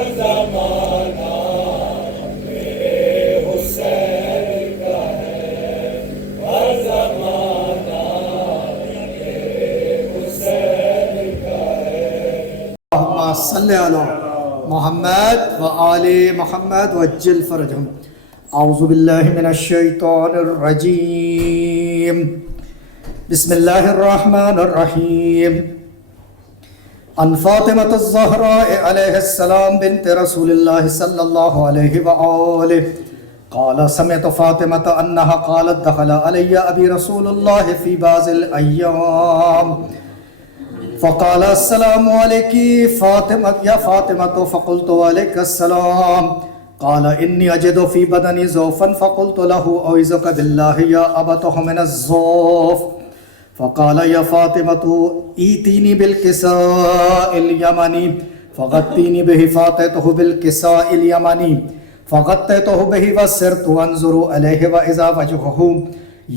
زمانہ میرے حسین کا ہے، ہر زمانہ میرے حسین کا ہے۔ اللہم صلی علی محمد و آل محمد وعجل فرجہم۔ اعوذ باللہ من الشیطان الرجیم، بسم اللہ الرحمن الرحیم۔ عن فاطمة الزہراء علیہ السلام بنت رسول اللہ صلی اللہ علیہ وآلہ قال سمعت فاطمة انہا قالت دخل علی ابی رسول اللہ فی بعض الایام فقال السلام علیکی یا فاطمة فقلت علیک السلام قال انی اجد فی بدنی ضعفا فقلت له اعوذک باللہ یا ابتہ من الضعف فقال یا فاطمة ایتینی بالکساء الیمنی فغطینی بہ فاتحته بالکساء الیمنی فغطیته بہ وسرت انظر علیہ واذا وجهه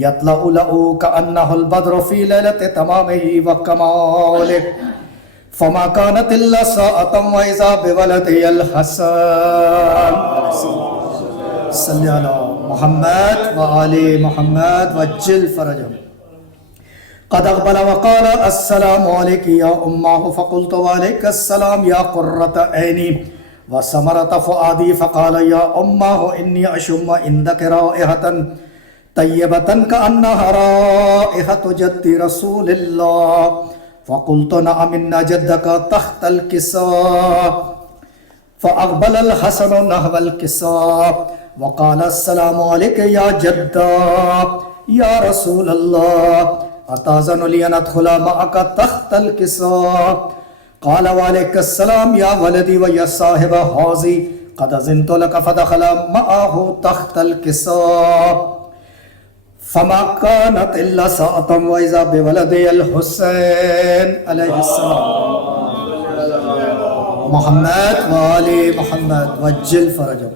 یطلع له كأنه البدر في ليلة تمامه وكماله فما كانت إلا ساعة وإذا بولدي الحسن صلی علی محمد وآل محمد وعجل فرجهم۔ قد اقبل وقال السلام علیک یا امہ فقلت وعلیک السلام یا قرۃ عینی وثمرۃ فؤادی فقال یا امہ انی اشم عندک رائحۃ طیبۃ کأنہا رائحۃ جد رسول اللہ فقلت نعم ان جدک تحت الکساء فاقبل الحسن نحو الکساء وقال السلام علیک یا جدہ یا رسول اللہ اتاذن لی ان ادخل معک تحت الکساء قال وعلیک السلام یا ولدی و یا صاحب حوضی قد اذنت لک فدخل معه تحت الکساء فما كانت الا ساعة واذا بولدي الحسین علیہ السلام محمد وآل محمد وعجل فرجهم۔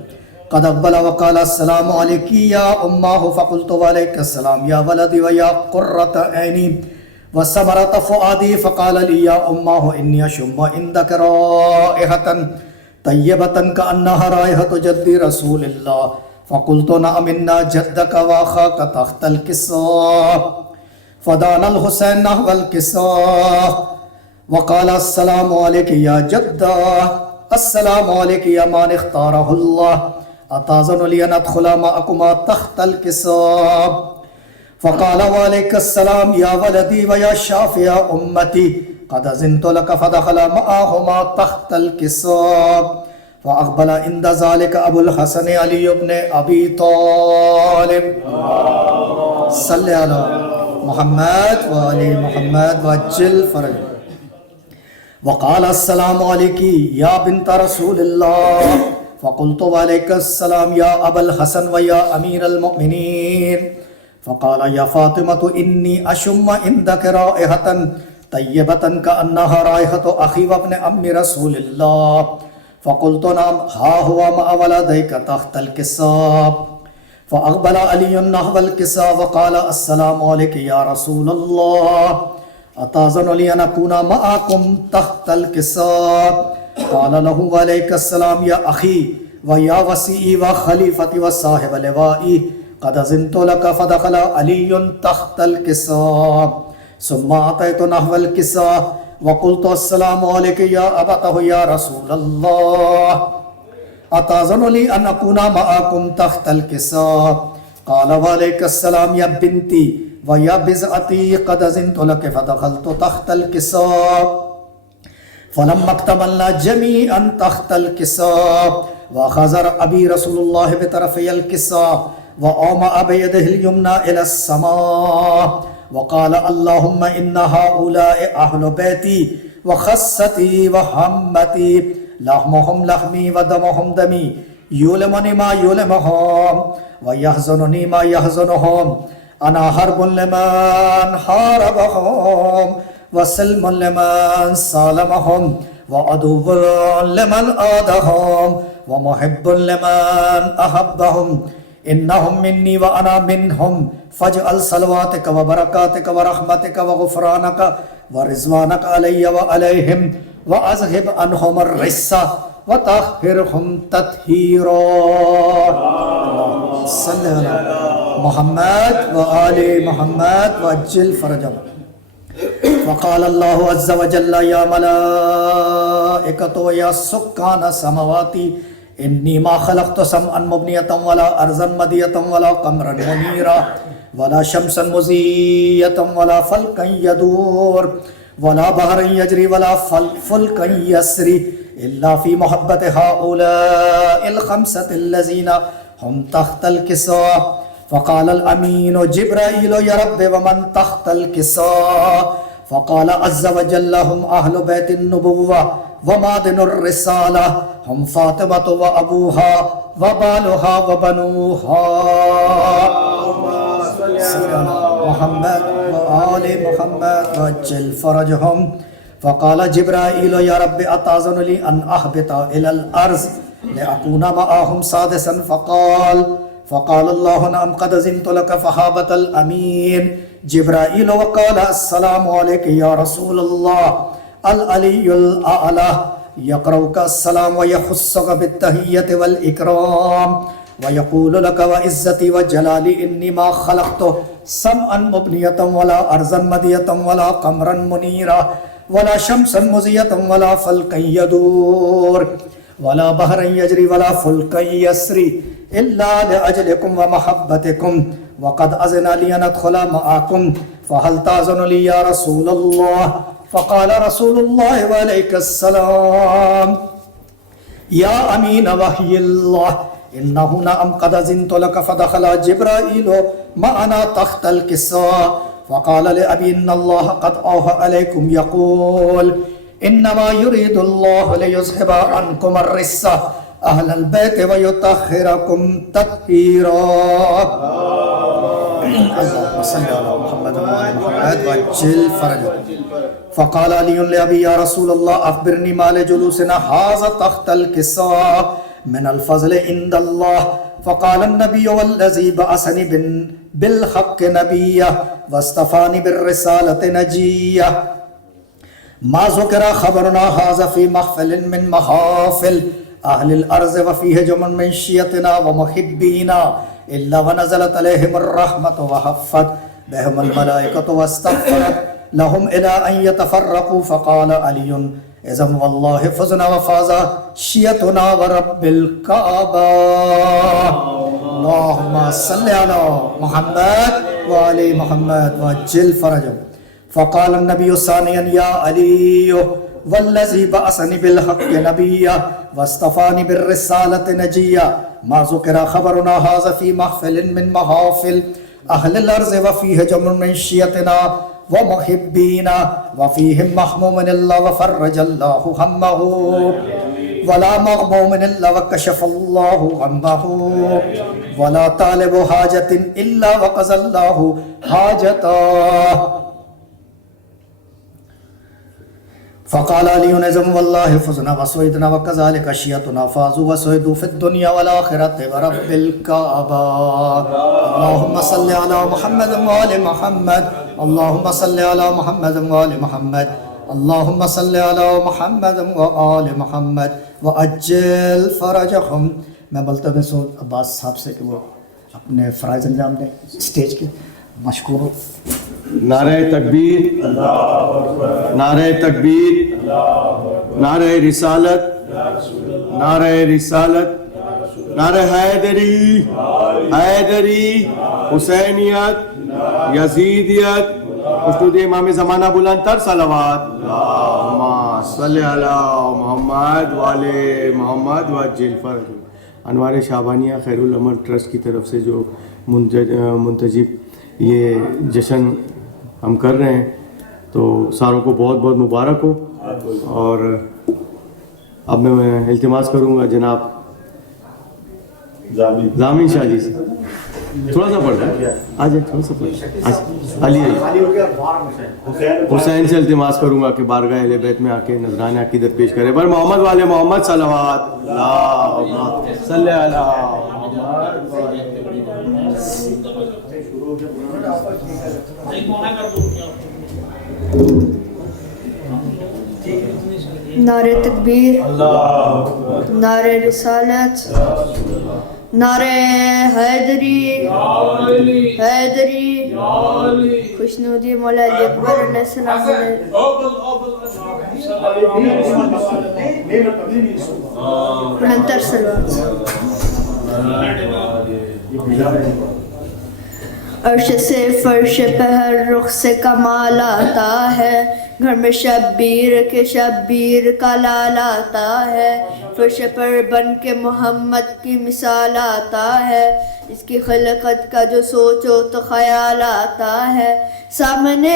قد اقبل وقال السلام علیک یا امہ فقلت وعلیک السلام یا ولدی و یا قرۃ عینی وثمرۃ فؤادی فقال لی یا امہ انی اشم عندک رائحۃ طیبۃ کأنہا رائحۃ جد رسول اللہ فقلت نعم ان جدک واخاک تحت الکساء فدان الحسین نحو الکساء وقال السلام علیک یا جدہ السلام علیک یا من اختارہ اللہ اتاذن لی ان ادخل معکما تحت الکساء فقال وعلیک السلام یا ولدی و یا شافع امتی قد اذنت لک فدخل معہما تحت الکساء فاقبل عند ذلك ابو الحسن علی بن ابی طالب صلی علی محمد وآل محمد وعجل فرجہ وقال السلام علیک یا بنت رسول اللہ فقلت وعلیک السلام یا ابا الحسن و یا امیر المؤمنین فقال یا فاطمة انی اشم عندک رائحۃ طیبۃ کأنہا رائحۃ اخی وابن ام رسول اللہ فقلت نعم ہا ہوا مع ولدیک تحت الکساء فاقبل علی نحو الکساء وقال السلام علیک یا رسول اللہ اتاذن لی ان اکون معکم تحت الکساء قال له وعلیک السلام یا اخی و یا وسیعی و خلیفتی و صاحب لوائی قد اذنت لک فدخل علی تحت الکساء ثم اتیت نحو الکساء وقلت السلام علیک یا ابتہ یا رسول اللہ اتاذن لی ان اکون معکم تحت الکساء قال وعلیک السلام یا بنتی و یا بضعتی قد اذنت لک فدخلت تحت الکساء فلما اکتملنا جمیعا تحت الکساء واخذ ابی رسول اللہ بطرفی الکساء واومأ بیدہ الیمنی الی السماء وقال اللہم ان ہؤلاء اہل بیتی وخصتی وحمتی لحمہم لحمی ودمہم دمی یولمنی ما یولمہم ویحزننی ما یحزنہم انا حرب لمن حاربہم وسلم لمن سالمہم وعدو لمن آدہم ومحب لمن احبہم انہم منی وانا منہم فاجعل صلواتک و برکاتک و رحمتک و غفرانک و رضوانک علی و علیہم وأذهب عنهم الرجس وطهرهم تطهيرا. صل على محمد وآل محمد وعجل فرجهم. وقال الله عز وجل يا ملائكة ويا سكان السماوات إني ما خلقت سمعا مبنية ولا أرضا مدية ولا قمرا منيرا ولا شمسا مزية ولا فلكا يدور ولا بحرا يجري ولا فلكا يسري إلا في محبة هؤلاء الخمسة الذين هم تحت الكساء. فقال الأمين جبرائيل يا رب ومن تحت الكساء؟ فقال عز وجل هم أهل بيت النبوة ومعدن الرسالة هم فاطمة وأبوها وبالها وبنوها. محمد وآل محمد وعجل فرجهم. فقال جبرائيل يا رب أتأذن لي أن أهبط إلى الأرض لأكون معهم سادسا؟ فقال الله نعم قد أذنت لك. فهبط الأمين جبرائيل وقال السلام عليك يا رسول الله العلي الأعلى يقرأك السلام ويخصك بالتحية والإكرام ويقول لك وعزتي وجلالي إني ما خلقت سمعا مبنية ولا أرضا مدية ولا قمرا منيرا ولا شمسا مزية ولا فلكا يدور ولا بحرا يجري ولا فلكا يسري إلا لأجلكم ومحبتكم وقد أذن لي أن أدخل معكم فهل تأذن لي يا رسول الله؟ فقال رسول الله وعليك السلام يا أمين وحي الله إنه نعم قد أذنت لك. فدخل جبرائيل معنا تحت الكساء فقال لأبي إن الله قد أوحى عليكم يقول إنما يريد الله ليذهب عنكم الرجس أهل البيت ويطهركم تطهيرا. اللهم صل على محمد وآل محمد وعجل فرجهم. فقال علي لأبي يا رسول الله أخبرني ما لجلوسنا هذا تحت الكساء من الفضل عند الله. فقال النبي والذي بعثني بالحق نبيا واصطفاني بالرسالة نجيا ما ذكر خبرنا هذا في محفل من محافل أهل الأرض وفيه جمع من شيتنا ومحبينا إلا ونزلت عليهم الرحمة وحفت بهم الملائكة واستغفرت لهم إلى أن يتفرقوا. فقال علي إذا والله فزنا وفاز شيتنا ورب الكعبة. اللهم صل على محمد وآل محمد وعجل فرجهم. فقال النبي ثانيا يا علي والذي بعثني بالحق نبيا واصطفاني بالرسالة نجيا ما ذكر خبرنا هذا في محفل من محافل أهل الأرض وفيه جمع من شيتنا ومحبينا وفيهم محموم إلا وفرج الله همه ولا مغموم إلا وكشف الله غمه ولا طالب حاجة إلا وقضى الله حاجته. فقال علي نزم والله فزنا وسويدنا وكذلك شيتنا فازوا وسويدوا في الدنيا والآخرة ورب الكعبة. اللهم صل على محمد وآل محمد اللهم صل على محمد وآل محمد اللهم صل على محمد وآل محمد وعجل فرجهم. میں بولتا ہوں سو عباس صاحب سے کہ وہ اپنے فرائض انجام دیں اسٹیج کے. مشکور ہو. نعرہ تکبیر، نعرہ تکبیر، نعرہ رسالت، نعرہ رسالت، نعرہ حیدری، حیدری، حسینیت، یزیدیت، خشنود امام زمانہ بلند تر صلوات. اللہم صلی علی محمد وآل محمد وعجل فرجہ. انوار شعبانیہ خیر العمل ٹرسٹ کی طرف سے جو منتجب یہ جشن ہم کر رہے ہیں تو ساروں کو بہت بہت مبارک ہو. اور اب میں التماس کروں گا جناب ضامن شاہ جی سے تھوڑا سا پڑھ رہا ہے. آج تھوڑا سا پڑھ علی حسین سے التماس کروں گا کہ بارگاہ اہل بیت میں آ کے نذران عقیدت پیش کرے. پر محمد والے محمد صلوات. اللہم صلی علی محمد. نعرہ تکبیر، نعرہ رسالت، نعرہ حیدری، حیدری، خوشنودی مولا علی اکبر علیہ السلام علیہ بلندتر صلوات۔ عرش سے فرش پہ ہر رخ سے کمال آتا ہے، گھر میں شبیر کے شبیر کا لال آتا ہے، فرش پر بن کے محمد کی مثال آتا ہے، اس کی خلقت کا جو سوچو تو خیال آتا ہے، سامنے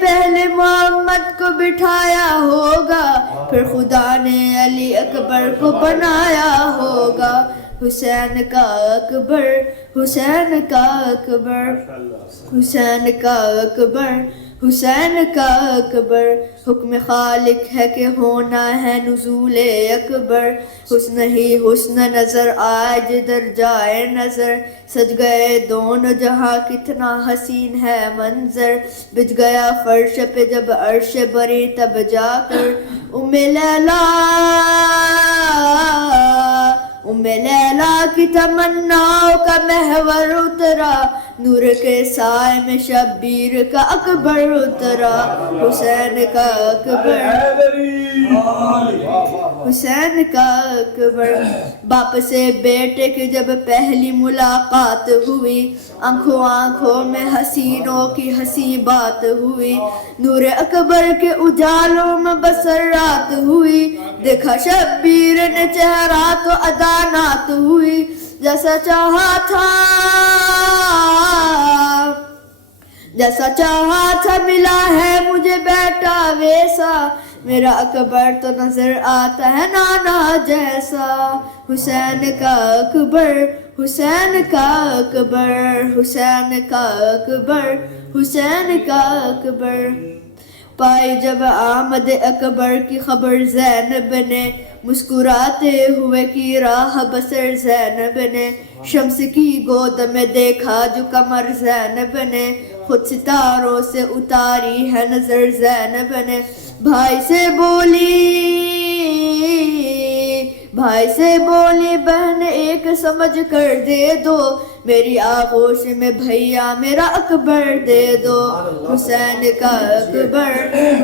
پہلے محمد کو بٹھایا ہوگا، پھر خدا نے علی اکبر کو بنایا ہوگا، حسین کا اکبر، حسین کا اکبر، حسین کا اکبر، حسین کا اکبر، حکم خالق ہے کہ ہونا ہے نزول اکبر، حسن ہی حسن نظر آئے جدھر جائے نظر، سج گئے دونوں جہاں کتنا حسین ہے منظر، بچھ گیا فرش پہ جب عرش بری تب جا کر ام لیلا کی تمناؤں کا محور اترا، نور کے سائے میں شبیر کا اکبر اترا، حسین کا اکبر، حسین کا اکبر، باپ سے بیٹے کی جب پہلی ملاقات ہوئی، آنکھوں آنکھوں میں حسینوں کی حسین بات ہوئی، نور اکبر کے اجالوں میں بسر رات ہوئی، دیکھا شبیر نے چہرہ تو ادانات ہوئی، جیسا چاہا تھا ملا ہے مجھے بیٹا ویسا، میرا اکبر تو نظر آتا ہے نانا جیسا، حسین کا اکبر، حسین کا اکبر، حسین کا اکبر، حسین کا اکبر، پائی جب آمد اکبر کی خبر زینب نے، مسکراتے ہوئے کی راہ بسر زینب نے، شمس کی گود میں دیکھا جو کمر زینب نے، خود ستاروں سے اتاری ہے نظر زینب نے، بھائی سے بولی بہن ایک سمجھ کر دے دو، میری آغوش میں بھیا میرا اکبر دے دو، حسین کا اکبر،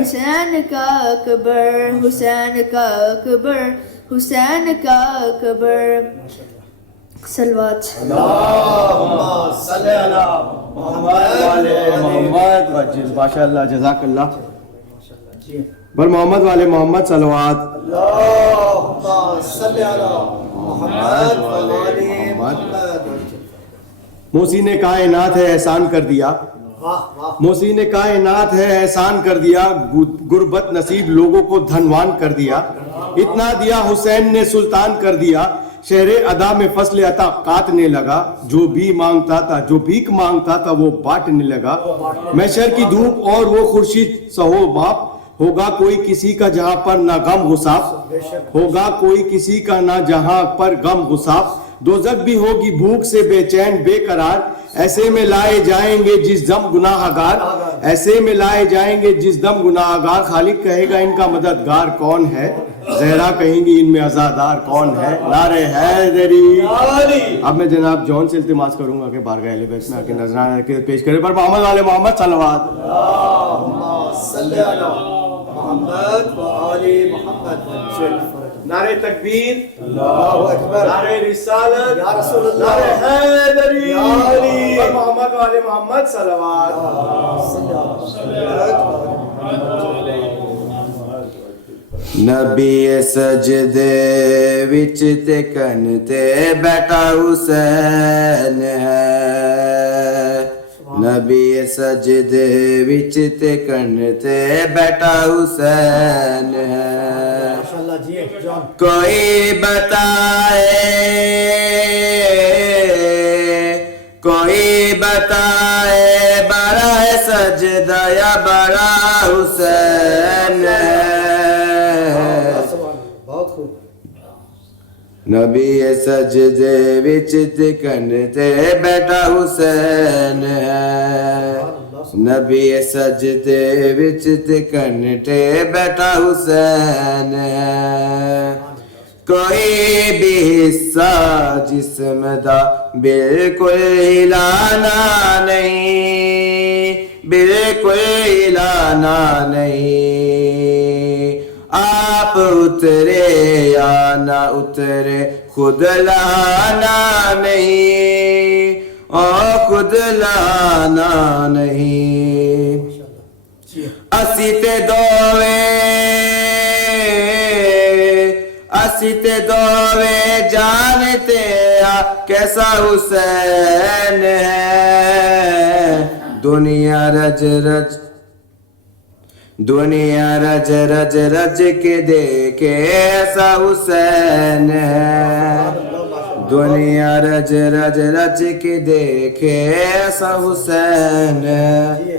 حسین کا اکبر، حسین کا اکبر، حسین کا اکبر، صلوات۔ اللہم صلی علی محمد وجل، ماشاءاللہ، جزاک اللہ، بر محمد والے محمد صلوات۔ اللہم صلی علی محمد وآل محمد۔ محسن کائنات ہے احسان کر دیا، محسن کائنات ہے احسان کر دیا، غربت نصیب لوگوں کو دھنوان کر دیا، اتنا دیا حسین نے سلطان کر دیا، شہر ادا میں فصل عطا کاٹنے لگا، جو بھی مانگتا تھا جو بھیک مانگتا تھا وہ بانٹنے لگا، محشر کی دھوپ اور وہ خورشید سہو باپ، ہوگا کوئی کسی کا جہاں پر نہ غم غصاف، ہوگا کوئی کسی کا نہ جہاں پر غم غصاف، دوزخ بھی ہوگی بھوک سے بے چین بے قرار، ایسے میں لائے جائیں گے جس دم گناہ گار، ایسے میں لائے جائیں گے جس دم گناہ گار، خالق کہے گا ان کا مددگار کون ہے، زہرا کہیں گی ان میں عزادار کون ہے، نعرہ حیدری۔ اب میں جناب جون سے التماس کروں گا کہ بارگاہ اہل بیت میں آ کے نذرانہ عقیدت پیش کرے، پر محمد والے محمد صلوات۔ صلی علی محمد وآل محمد۔ نعرہ تکبیر، اللہ اکبر، نعرہ رسالت، یا رسول اللہ، نعرہ حیدری، یا علی، پر محمد والے محمد صلوات۔ نبی سجدے وچ تے کن تے بیٹا حسین ہے، نبی سجدے وچ تے کن تے بیٹا حسین ہے، کوئی بتائے بڑا سجدہ یا بڑا حسین ہے، نبی سجدے وچ تے کن تے بیٹا حسین ہے، نبی سجدے وچ تے کنٹے بیٹھا حسین ہے کوئی بھی حصہ جسم دا بالکل ہلانا نہیں بالکل ہلانا نہیں آپ اترے یا نہ اترے خود لانا نہیں خود لانا نہیں اسی تے دووے جانتے کیسا حسین ہے دنیا رج رج کے دیکھے ایسا حسین ہے دنیا رج کے دیکھے ایسا حسین ہے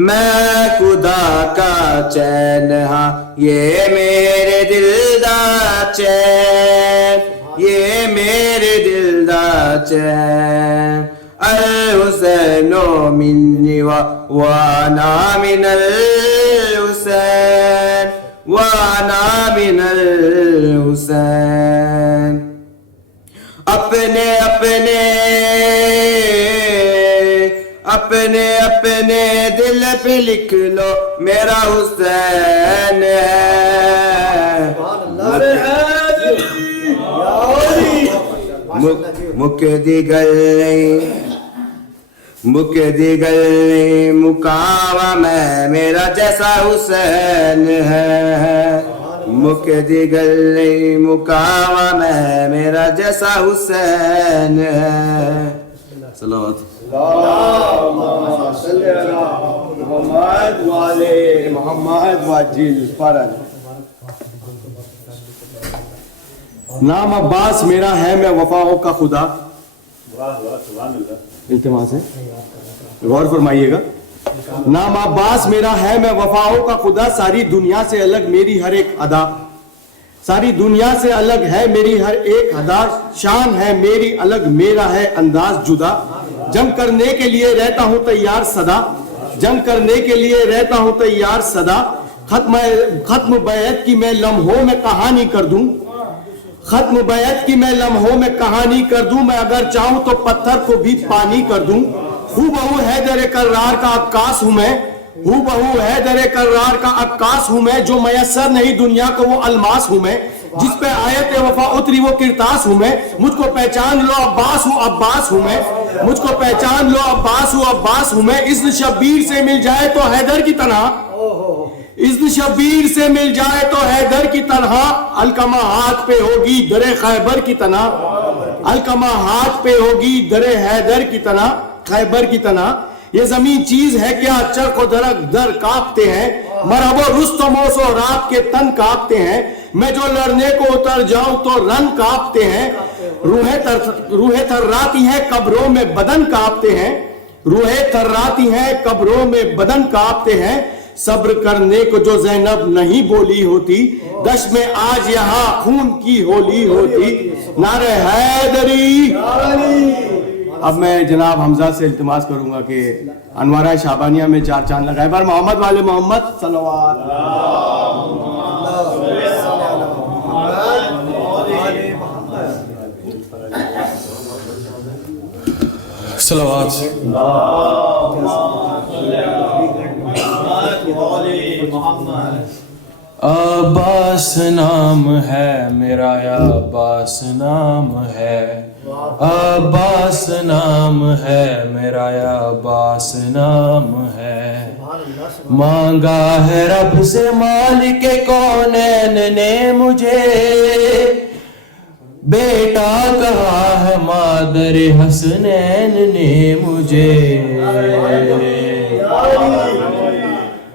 میں خدا کا چین ہاں یہ میرے دل دا چین یہ میرے دل دا چین الحسین منی وانا من الحسین وانا من الحسین اپنے دل پہ لکھ لو میرا حسین ہے مک دی گل مکاوا میں میرا جیسا حسین ہے مک دی گل مکاوا میں میرا جیسا حسین ہے صلوات محمد واجل فرج نام عباس میرا ہے میں وفاؤں کا خدا التماس ہے غور فرمائیے گا نام عباس میرا ہے میں وفاؤں کا خدا ساری دنیا سے الگ میری ہر ایک ادا ساری دنیا سے الگ ہے میری ہر ایک ادا شان ہے میری الگ میرا ہے انداز جدا جنگ کرنے کے لیے رہتا ہوں تیار صدا جنگ کرنے کے لیے رہتا ہوں تیار صدا ختم بیعت کی میں لمحوں میں کہانی کر دوں ختم بیعت کی میں لمحوں میں کہانی کر دوں میں اگر چاہوں تو پتھر کو بھی پانی کر دوں ہو بہو حیدر کرار کا عکاس ہوں میں ہو بہو حیدر کرار کا عکاس ہوں میں جو میسر نہیں دنیا کو وہ الماس ہوں میں جس پہ آیت وفا اتری وہ کرتاس ہوں میں مجھ کو پہچان لو عباس ہوں میں مجھ کو پہچان لو عباس ہوں میں اذن شبیر سے مل جائے تو حیدر کی طرح اذن شبیر سے مل جائے تو حیدر کی طرح الکما ہاتھ پہ ہوگی در خیبر کی طرح الکما ہاتھ پہ ہوگی در حیدر کی طرح خیبر کی طرح یہ زمین چیز ہے کیا چرخ و در کانپتے ہیں مرحب و رستم و سہراب کے تن کانپتے ہیں میں جو لڑنے کو اتر جاؤں تو رن کانپتے ہیں روحیں تھراتی ہیں قبروں میں بدن کانپتے ہیں روحیں تھراتی ہیں قبروں میں بدن کانپتے ہیں صبر کرنے کو جو زینب نہیں بولی ہوتی دش میں آج یہاں خون کی ہولی ہوتی نعرہ حیدری اب میں جناب حمزہ سے التماس کروں گا کہ انوارہ شعبانیہ میں 4 چاند لگائے بار محمد والے محمد صلوات صلوات عباس نام ہے میرا یا عباس نام ہے عباس نام ہے میرا یا عباس نام ہے مانگا ہے رب سے مالک کونین نے مجھے بیٹا کہا ہے مادر حسنین نے مجھے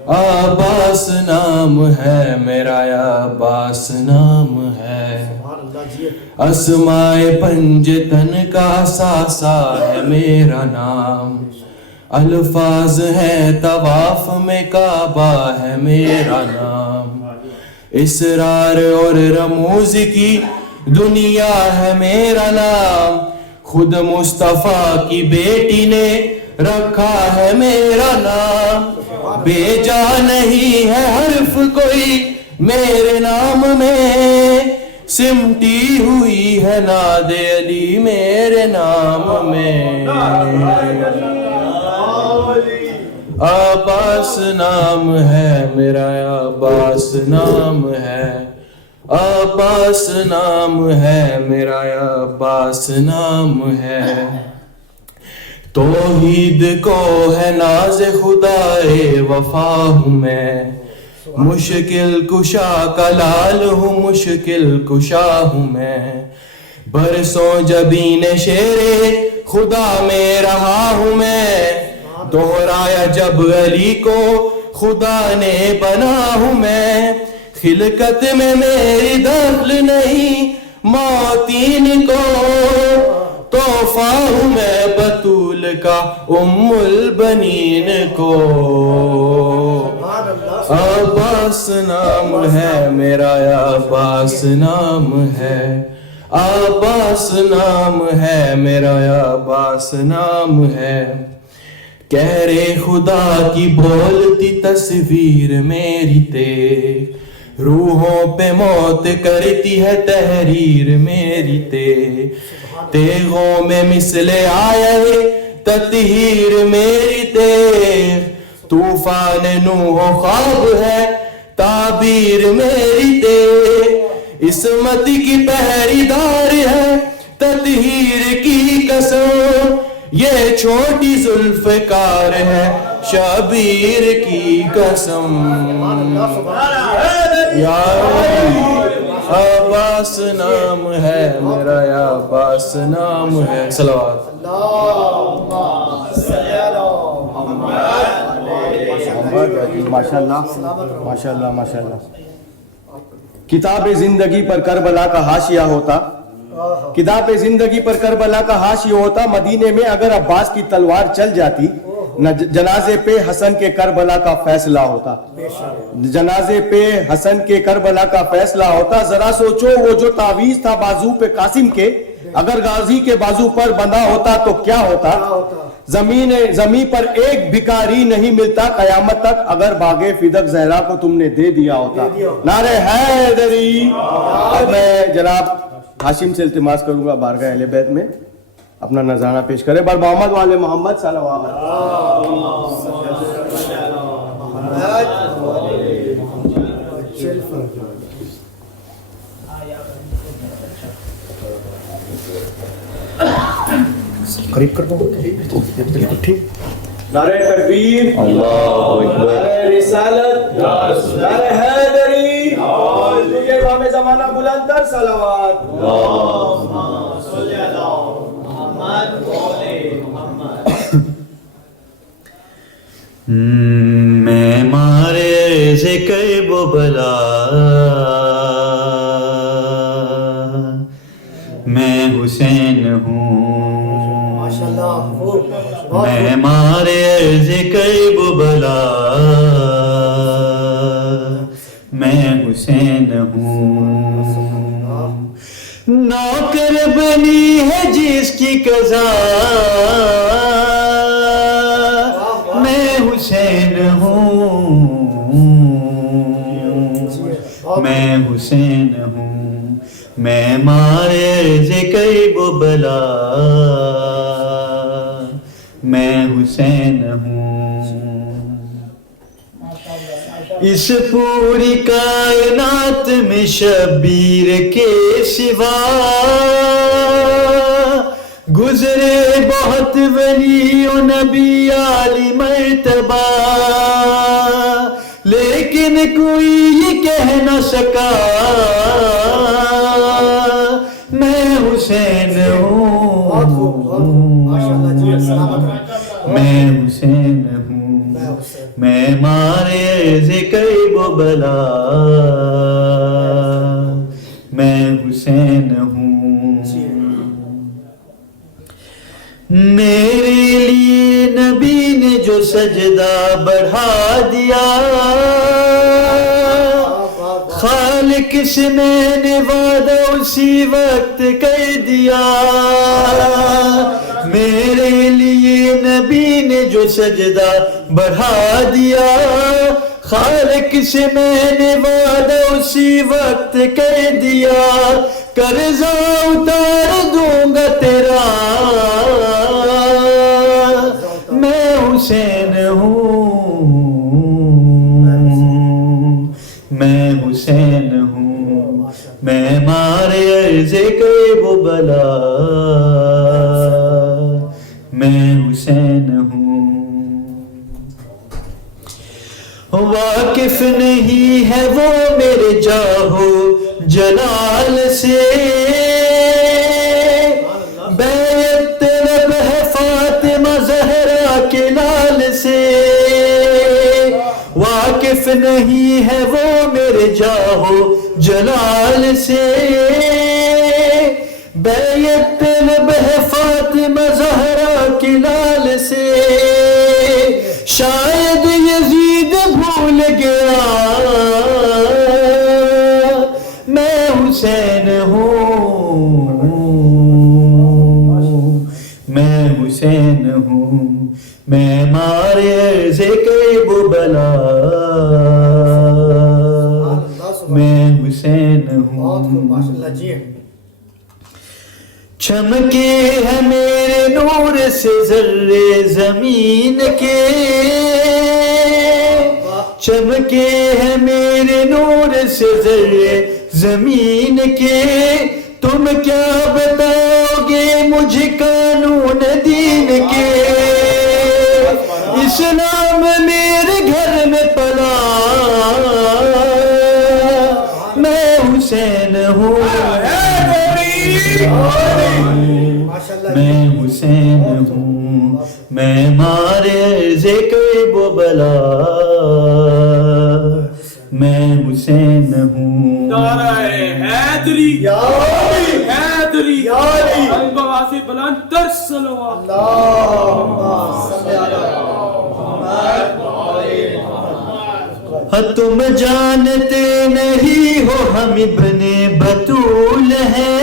عباس نام ہے میرا یا عباس نام ہے اسمائے پنجتن کا ساسا ہے میرا نام الفاظ ہے طواف میں کعبہ ہے میرا نام اسرار اور رموز کی دنیا ہے میرا نام خود مصطفیٰ کی بیٹی نے رکھا ہے میرا نام، بیجا نہیں ہے حرف کوئی میرے نام میں، سمٹی ہوئی ہے ناد علی میرے نام میں، عباس نام ہے میرا، عباس نام ہے، عباس نام ہے میرا، عباس نام ہے، توحید کو ہے ناز خدائے وفا ہوں میں، مشکل کشا کا لال ہوں، مشکل کشا ہوں میں، برسوں جبین شیر خدا میں رہا ہوں میں، دہرایا جب علی کو خدا نے بنا ہوں میں، خلقت میں میری دخل نہیں موتین کو، تحفہ ہوں میں بطول کا ام البنین کو، عباس نام ہے میرا، عباس نام ہے، عباس نام ہے میرا، عباس نام ہے، کہہ رے خدا کی بولتی تصویر میری تیغ، روحوں پہ موت کرتی ہے تحریر میری تیغوں میں مثل آئے تطہیر میری تیغ، طوفان نوح خواب ہے تعبیر میری تیغ، عصمت کی پہری دار ہے تطہیر کی قسم، یہ چھوٹی ذوالفقار ہے شبیر کی قسم، یا عباس نام ہے میرا، یا عباس نام ہے، صلوات ماشاءاللہ ماشاءاللہ ماشاءاللہ۔ کتاب زندگی پر کربلا کا حاشیہ ہوتا، کتاب زندگی پر کربلا کا حاشیہ ہوتا، مدینے میں اگر عباس کی تلوار چل جاتی، جنازے پہ حسن کے کربلا کا فیصلہ ہوتا، جنازے پہ حسن کے کربلا کا فیصلہ ہوتا۔ ذرا سوچو وہ جو تعویذ تھا بازو پہ قاسم کے، اگر غازی کے بازو پر بندھا ہوتا تو کیا ہوتا؟ زمین پر ایک بھکاری نہیں ملتا قیامت تک، اگر باغ فدق زہرا کو تم نے دے دیا ہوتا۔ نعرہ حیدری۔ اب میں جناب ہاشم سے التماس کروں گا بارگاہ اہل بیت میں اپنا نذرانہ پیش کرے، بر محمد والے محمد صلوات۔ قریب کر دو ٹھیک۔ نعرہ تکبیر، نعرہ رسالت، نعرہ حیدری، تجھے امام زمانہ بلند تر صلوات۔ میں مارے ذکر و بلا، میں حسین ہوں، میں مارے ذکر و بلا، میں حسین ہوں، نوکر بنی ہے جس کی قضا، میں حسین ہوں، میں حسین ہوں، میں مارے ذکر و بلا، میں حسین ہوں، اس پوری کائنات میں شبیر کے سوا گزرے بہت ولی و نبی عالی مرتبہ، لیکن کوئی یہ کہہ نہ سکا میں حسین ہوں، میں حسین ہوں، میں مارے ذکر و بلا، میں حسین ہوں، میرے لیے نبی نے جو سجدہ بڑھا دیا، خالق سے میں نے وعدہ اسی وقت کر دیا، میرے لیے نبی نے جو سجدہ بڑھا دیا خالق سے میں نے وعدہ اسی وقت کر دیا قرضہ اتار دوں گا تیرا میں حسین ہوں میں حسین ہوں میں مارے عرض کرب و بلا میں حسین ہوں واقف نہیں ہے وہ میرے جاہو جلال سے بیعت طلب ہے فاطمہ زہرا کے لال سے واقف نہیں ہے وہ میرے جاہو جلال سے بیعت طلب ہے فاطمہ زہرا کے لال سے شاید یزید بھول گیا میں حسین ہوں میں حسین ہوں میں مارے عرض کرب و بلا میں حسین ہوں چمکے ہیں میرے نور سے ذرے زمین کے چمکے ہیں میرے نور سے ذرے زمین کے تم کیا بتاؤ گے مجھے قانون دین کے اسلام میرے گھر میں پلا میں حسین ہوں میں حسین ہوں میں مارے عرض کرب و بلا میں حسین ہوں نعرہ حیدری حیدری البواسی بلند تر صلوات تم جانتے نہیں ہو ہم ابن بطول ہیں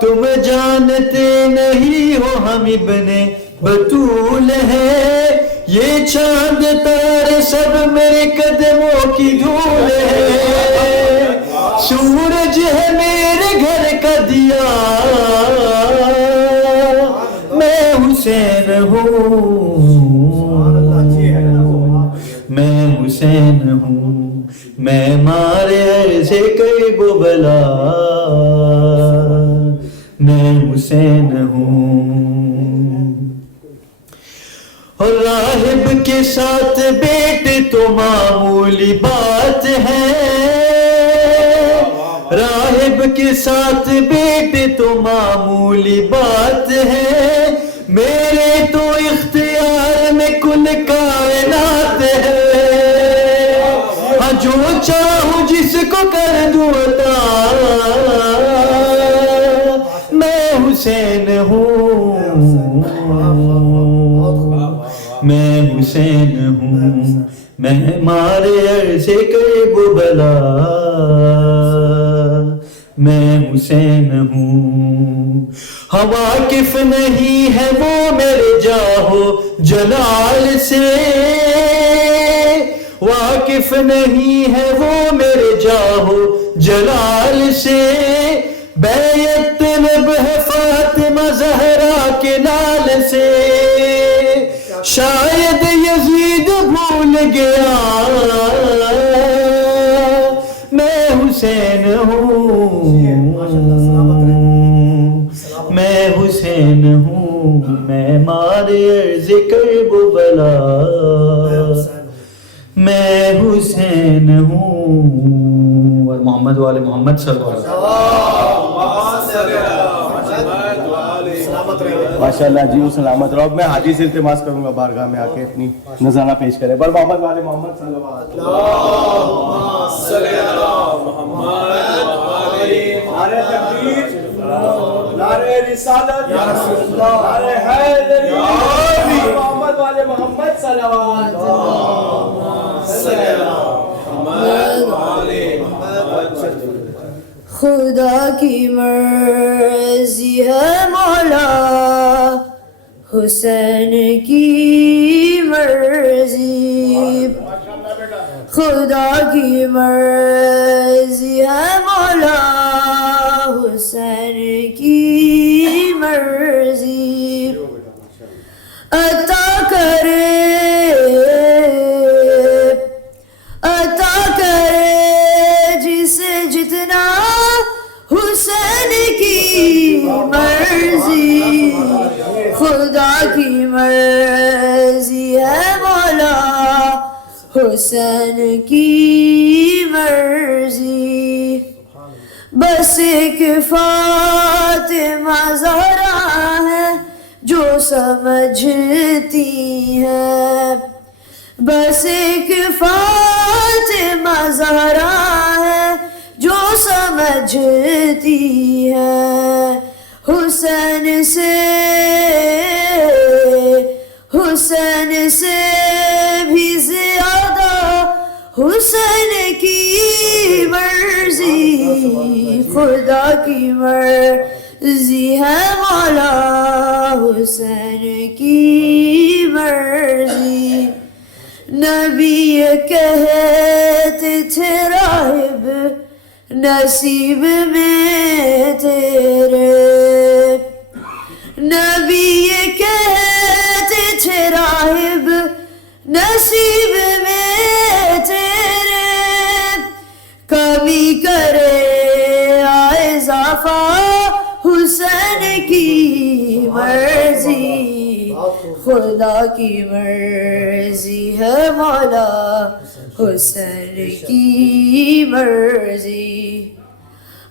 تم جانتے نہیں ہو ہم ابن بطول ہیں یہ چاند تارے سب میرے قدموں کی دھول ہے سورج ہے میرے گھر کا دیا میں حسین ہوں میں حسین ہوں میں مارے عرض کرب و بلا میں حسین ہوں اور راہب کے ساتھ بیٹے تو معمولی بات ہے راہب کے ساتھ بیٹے تو معمولی بات ہے میرے تو اختیار میں کل کائنات ہے ہاں جو چاہوں جس کو کر دوں عطا میں حسین ہوں میں حسین ہوں میں مارے عرض کرب و بلا میں حسین ہوں واقف نہیں ہے وہ میرے جاہو جلال سے واقف نہیں ہے وہ میرے جاہو جلال سے بیعت طلب ہے فاطمہ زہرا کے لال سے شاید یزید بھول گیا میں حسین ہوں میں حسین ہوں میں مارے عرض کرب و بلا میں حسین ہوں اور محمد والے محمد صلی اللہ علیہ وسلم ماشاءاللہ جی وہ سلامت رہو. اب میں حاجی سے التماس کروں گا بارگاہ میں آ کے اپنی نذرانہ پیش کرے. پر محمد والے محمد صلی اللہ علیہ وسلم. نعرہ تکبیر، نعرہ رسالت، نعرہ حیدری، محمد والے محمد صلی اللہ علیہ وسلم. خدا کی مرضی ہے مولا حسین کی مرضی خدا کی مرضی ہے مولا حسین کی مرضی عطا کرے جسے جتنا حسین کی مرضی خدا کی مرضی ہے مولا حسین کی مرضی بس ایک فاطمہ زہرا ہے جو سمجھتی ہے بس ایک فاطمہ زہرا ہے جو سمجھتی ہے حسین سے بھی زیادہ حسین کی مرضی خدا کی مرضی ہے مولا حسین کی مرضی نبی یہ کہتے تھے راہب نصیب میں تیرے نبی یہ کہتے تھے راہب نصیب میں تیرے کمی کرے آئے اضافہ حسین کی مرضی خدا کی مرضی ہے مولا حسین کی مرضی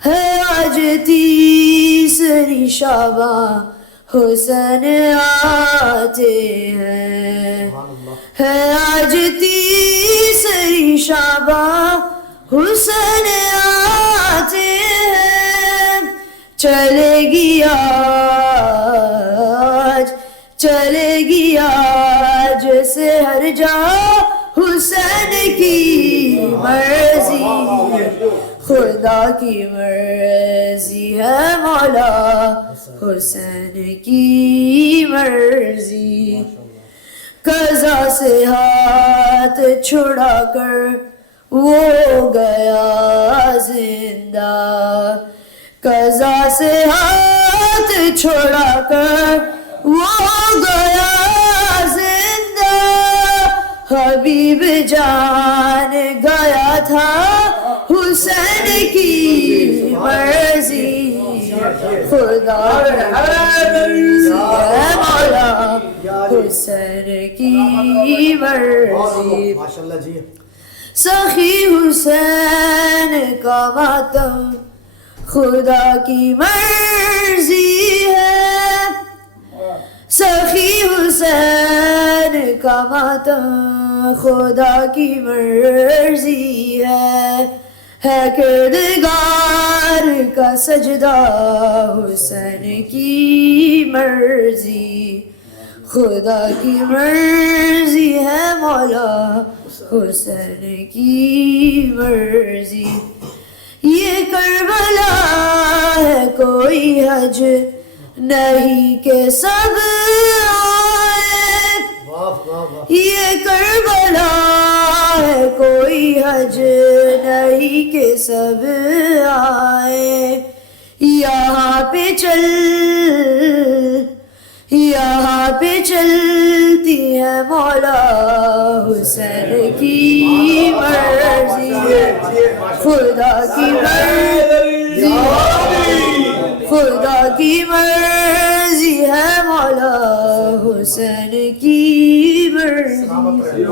ہے آج تیسری شاباں حسین آتے ہیں ہے آج تیسری شاباں حسین آتے ہیں چلے گی آج سے ہر جا حسین کی مرضی خدا کی مرضی ہے مولا حسین کی مرضی قضا سے ہاتھ چھڑا کر وہ گیا زندہ قضا سے ہاتھ چھڑا کر وہ گیا زندہ حبیب جان گیا تھا حسین کی مرضی خدا ہے مولا حسین کی مرضی سخی حسین کا ماتم خدا کی مرضی ہے سخی حسین کا ماتم خدا کی مرضی ہے کردگار کا سجدہ حسین کی مرضی خدا کی مرضی ہے مولا حسین کی مرضی یہ کربلا ہے کوئی حج نہیں کہ سب آئے یہ کربلا ہے کوئی حج نہیں کہ سب آئے یہاں پہ چلتی ہے مولا حسین کی مرضی خدا کی مرضی خدا کی مرضی ہے مولا حسین کی مرضی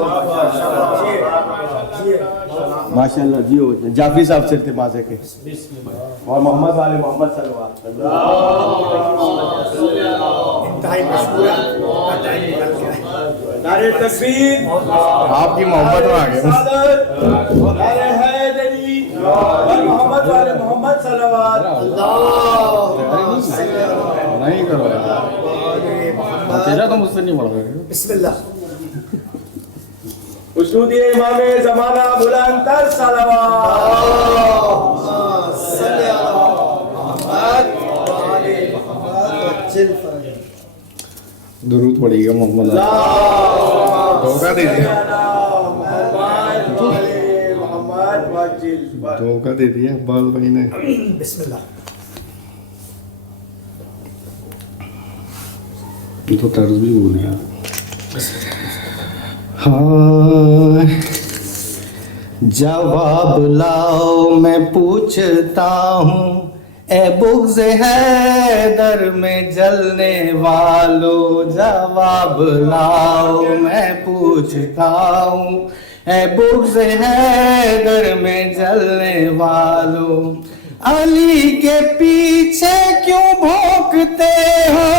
ماشاءاللہ جی ہو جعفری صاحب چلتے مازے کے اور محمد والے محمد صلوات انتہائی مشہور نعرہ تکبیر آپ کی محبت میں آ گئے نعرہ حیدری اور محمد والے محمد صلوات نہیں کرو تیرا تو مجھ سے نہیں بڑھ رہا بسم اللہ اسود امام زمانہ بلند تر صلوات صلی اللہ محمد وآل محمد وجل فرجہ درود پڑھیے گا محمد دھوکہ دے دیا دھوکہ دے دیا اقبال بھائی نے. بسم اللہ. تو طرز بھی بھول گیا. ہاں جواب لاؤ میں پوچھتا ہوں اے بغض حیدر میں جلنے والو. جواب لاؤ میں پوچھتا ہوں اے بغض حیدر میں جلنے والو. علی کے پیچھے کیوں بھونکتے ہو؟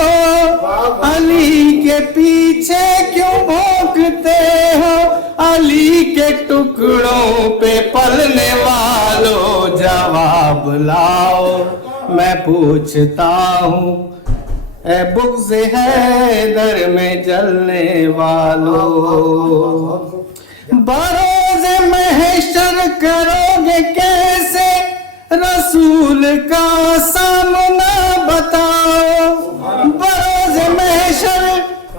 علی کے پیچھے کیوں بھونکتے ہو؟ علی کے ٹکڑوں پہ پلنے والو. جواب لاؤ میں پوچھتا ہوں اے بغض حیدر میں جلنے والو. بروز محشر کرو گے کیسے رسول کا سامنا بتاؤ. بروز محشر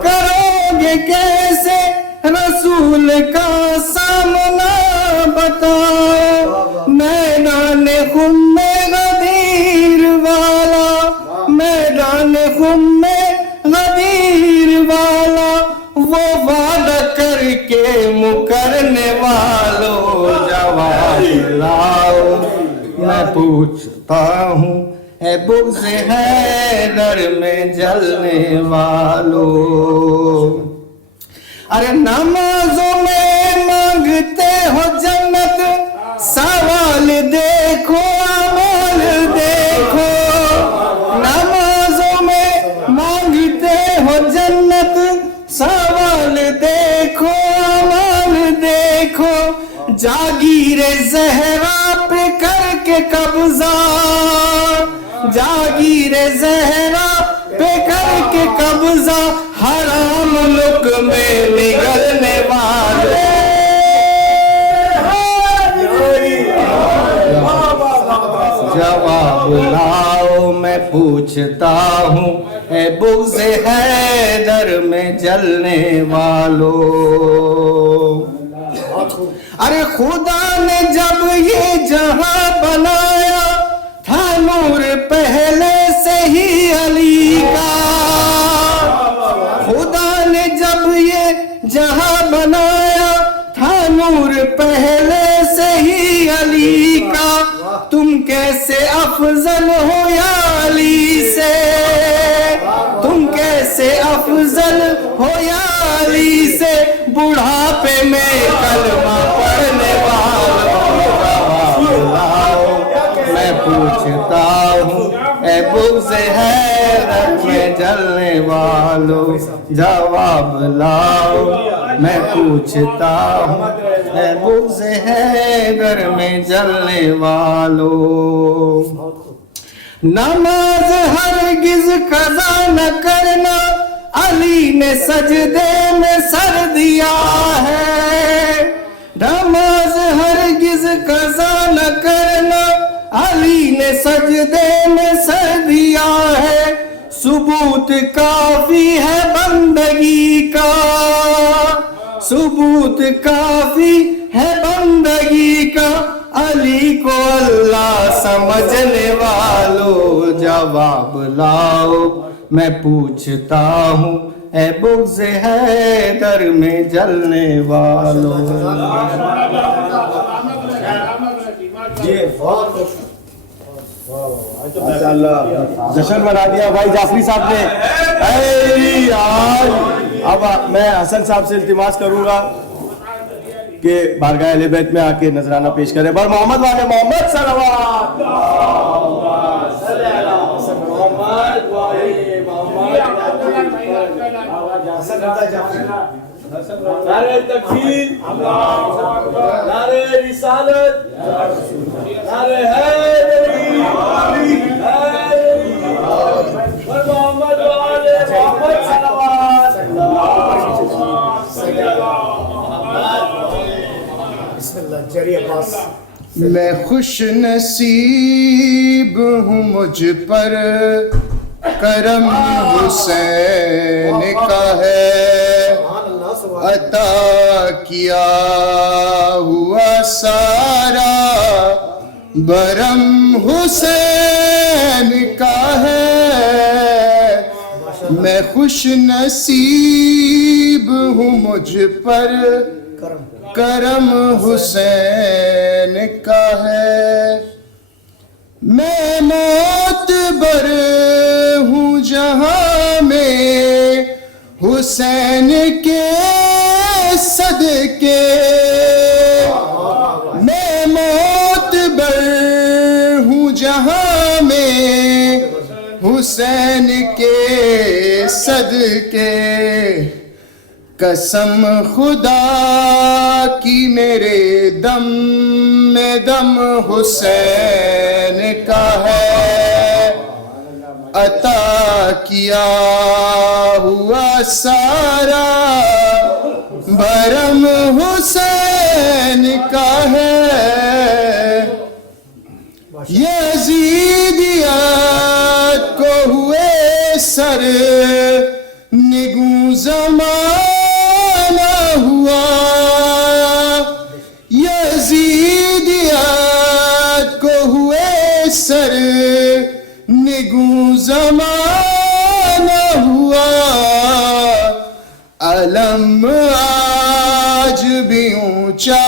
کرو گے کیسے رسول کا سامنا بتاؤ. میدان خم میں غدیر والا، میدان خم میں غدیر والا، وہ وعدہ کر کے مکرنے والو. جواب لاؤ میں پوچھتا ہوں اے بغض حیدر میں جلنے والو. ارے نمازوں میں مانگتے ہو جنت، سوال دیکھو عمل دیکھو. نمازوں میں مانگتے ہو جنت، سوال دیکھو عمل دیکھو. جاگیر زہرا پہ کر کے قبضہ، جاگیر زہرا پہ کر کے قبضہ، حرام لقمے نگلنے والے. جواب لاؤ میں پوچھتا ہوں اے بغض حیدر میں جلنے والو. ارے خدا نے جب یہ جہاں بنایا تھا نور پہلے سے ہی علی کا. خدا نے جب یہ جہاں بنایا تھا نور پہلے سے ہی علی کا. تم کیسے افضل ہو یا علی سے، تم کیسے افضل ہو یا علی سے. بڑھاپے میں کلمہ پڑھنے والوں. میں پوچھتا ہوں اے بغض حیدر میں جلنے والوں. جواب لاؤ میں پوچھتا ہوں اے بغض حیدر میں جلنے والوں. نماز ہرگز قضا نہ کرنا، علی نے سجدے میں سر دیا ہے. نماز ہرگز قضا نہ کرنا، علی نے سجدے میں سر دیا ہے. ثبوت کافی ہے بندگی کا، ثبوت کافی ہے بندگی کا. علی کو اللہ سمجھنے والو. جواب لاؤ میں پوچھتا ہوں اے بغض حیدر میں جلنے والو. جشن بنا دیا بھائی جعفری صاحب نے. اب میں حسن صاحب سے التماس کروں گا کہ بارگاہ اہل بیت میں آ کے نذرانہ پیش کرے. بر محمد والے محمد صلوات. نعرہ تکبیر، نعرہ رسالت، نعرہ حیدری، بر محمد والے محمد صلوات. بسم اللہ. جری عباس. میں خوش نصیب ہوں مجھ پر کرم حسین کا ہے، عطا کیا ہوا سارا برم حسین کا ہے، میں خوش نصیب ہوں مجھ پر کرم حسین کا ہے، میں معتبر ہوں جہاں میں حسین کے صدقے، میں معتبر ہوں جہاں میں حسین کے صدقے، قسم خدا کی میرے دم میں دم حسین کا ہے، عطا کیا ہوا سارا بھرم حسین کا ہے، یزیدیت کو ہوئے سر نگوں زمانہ ہوا، یزیدیت کو ہوئے سر نگوں زمانہ ہوا، علم آج بھی اونچا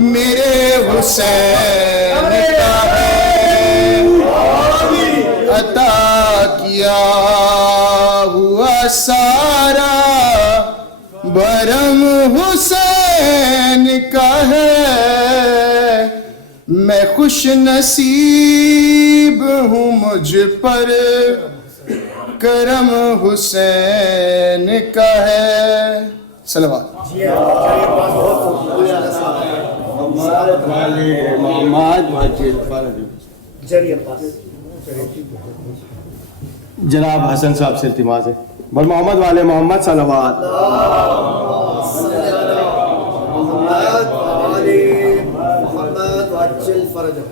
میرے حسین کا ہے، عطا کیا ہوا سارا برم حسین کا ہے، میں خوش نصیب ہوں مجھ پر کرم حسین کا ہے، صلوات۔ جناب حسن صاحب سے التماس ہے، بر محمد والے محمد صلوات۔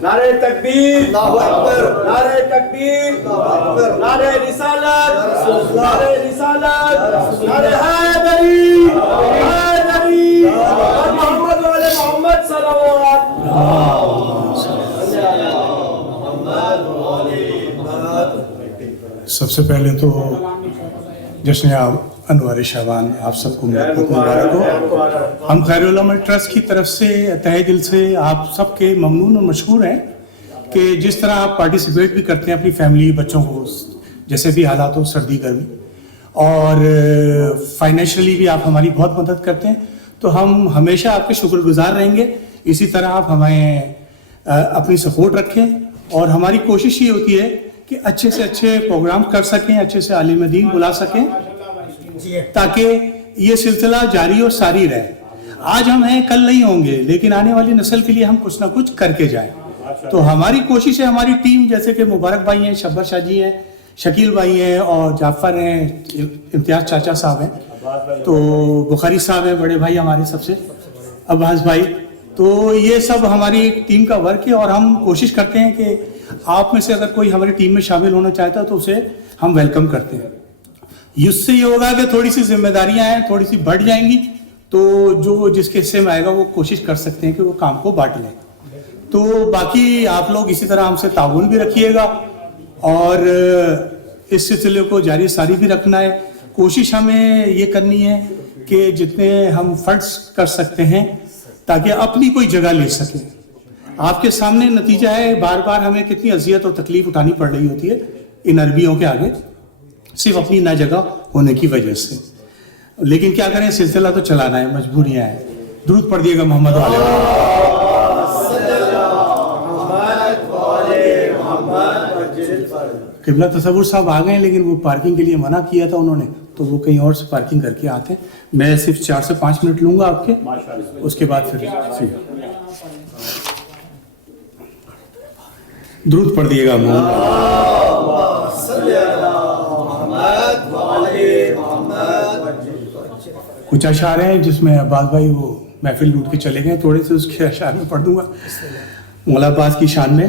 نعرہ تکبیر، نعرہ تکبیر، نعرہ رسالت، نعرہ رسالت، نعرہ حیدری، حیدری، بر محمد والے محمد صلوات۔ سب سے پہلے تو جشن انوار شعبان آپ سب کو مبارک ہو۔ ہم خیر علماء ٹرسٹ کی طرف سے تہہ دل سے آپ سب کے ممنون اور مشکور ہیں کہ جس طرح آپ پارٹیسپیٹ بھی کرتے ہیں اپنی فیملی بچوں کو، جیسے بھی حالات ہو، سردی گرمی، اور فائنینشلی بھی آپ ہماری بہت مدد کرتے ہیں، تو ہم ہمیشہ آپ کے شکر گزار رہیں گے۔ اسی طرح آپ ہمیں اپنی سپورٹ رکھیں، اور ہماری کوشش یہ ہوتی ہے کہ اچھے سے اچھے پروگرام کر سکیں، اچھے سے عالم دین بلا سکیں، تاکہ یہ سلسلہ جاری اور ساری رہے۔ آج ہم ہیں، کل نہیں ہوں گے، لیکن آنے والی نسل کے لیے ہم کچھ نہ کچھ کر کے جائیں۔ تو ہماری کوشش ہے، ہماری ٹیم جیسے کہ مبارک بھائی ہیں، شبر شاہ جی ہیں، شکیل بھائی ہیں، اور جعفر ہیں، امتیاز چاچا صاحب ہیں، تو بخاری صاحب ہیں بڑے بھائی ہمارے سب سے، عباس بھائی، تو یہ سب ہماری ایک ٹیم کا ورک ہے، اور ہم کوشش کرتے ہیں کہ آپ میں سے اگر کوئی ہماری ٹیم میں شامل ہونا چاہتا ہے تو اسے ہم ویلکم کرتے ہیں۔ اس سے یہ ہوگا کہ تھوڑی سی ذمہ داریاں ہیں، تھوڑی سی بڑھ جائیں گی، تو جو جس کے حصے میں آئے گا وہ کوشش کر سکتے ہیں کہ وہ کام کو بانٹ لیں۔ تو باقی آپ لوگ اسی طرح ہم سے تعاون بھی رکھیے گا، اور اس سلسلے کو جاری ساری بھی رکھنا ہے۔ کوشش ہمیں یہ کرنی ہے کہ جتنے ہم فنڈس کر سکتے ہیں تاکہ اپنی کوئی جگہ لے سکیں۔ آپ کے سامنے نتیجہ ہے، بار بار ہمیں کتنی اذیت اور تکلیف اٹھانی پڑ رہی ہوتی ہے ان عربیوں کے آگے، صرف اپنی نہ جگہ ہونے کی وجہ سے، لیکن کیا کریں، سلسلہ تو چلانا ہے، مجبوریاں ہیں۔ درود پڑھ دیے گا محمد والے۔ قبلہ تصور صاحب آ گئے، لیکن وہ پارکنگ کے لیے منع کیا تھا انہوں نے، تو وہ کہیں اور سے پارکنگ کر کے آتے ہیں۔ میں صرف 4 سے 5 منٹ لوں گا آپ کے، اس کے بعد پھر درود پڑھ دیے گا کچھ اشعار ہیں جس میں عباس بھائی وہ محفل لوٹ کے چلے گئے، تھوڑے سے اس کے اشعار میں پڑھ دوں گا۔ مولا عباس کی شان میں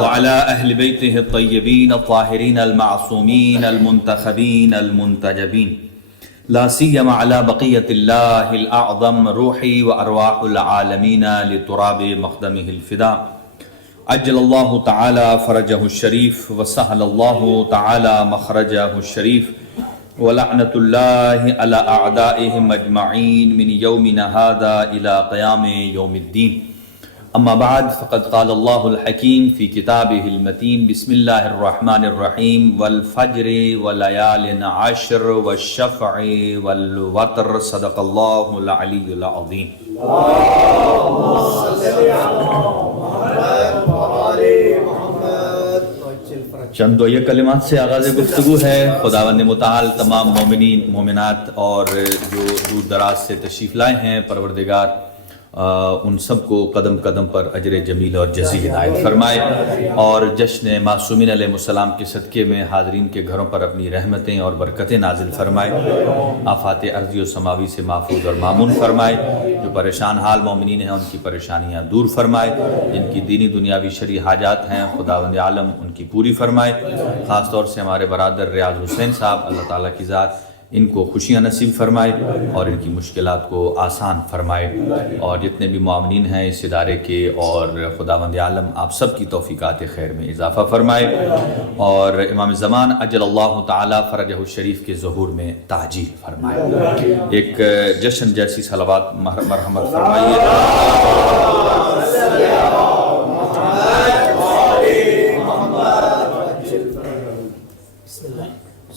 وعلى أهل بيته الطيبين الطاهرين المعصومين المنتخبين المنتجبين لا سيما على بقية الله الأعظم روحي وأرواح العالمين لتراب مقدمه الفداء عجل الله تعالى فرجه الشريف وسهل الله تعالى مخرجه الشريف ولعنة الله على أعدائهم أجمعين من يومنا هذا إلى قيام يوم الدين. أما بعد فقد قال الله الحكيم في كتابه المتين بسم الله الرحمن الرحيم والفجر وليال عشر والشفع والوتر صدق الله العلي العظيم. چند دویہ کلمات سے آغاز گفتگو ہے. خداوند متعال تمام مومنین مومنات اور جو دور دراز سے تشریف لائے ہیں پروردگار ان سب کو قدم قدم پر اجر جمیل اور جزیل عنایت فرمائے اور جشن معصومین علیہ السلام کے صدقے میں حاضرین کے گھروں پر اپنی رحمتیں اور برکتیں نازل فرمائے. آفات ارضی و سماوی سے محفوظ اور مامون فرمائے. جو پریشان حال مومنین ہیں ان کی پریشانیاں دور فرمائے. جن کی دینی دنیاوی شرعی حاجات ہیں خداوند عالم ان کی پوری فرمائے. خاص طور سے ہمارے برادر ریاض حسین صاحب اللہ تعالیٰ کی ذات ان کو خوشیاں نصیب فرمائے اور ان کی مشکلات کو آسان فرمائے. اور جتنے بھی معاونین ہیں اس ادارے کے اور خداوند عالم آپ سب کی توفیقات خیر میں اضافہ فرمائے اور امام زمان اجل اللہ تعالی فرجہ الشریف کے ظہور میں تعجیل فرمائے. ایک جشن جیسی صلوات مرحمت فرمائیے.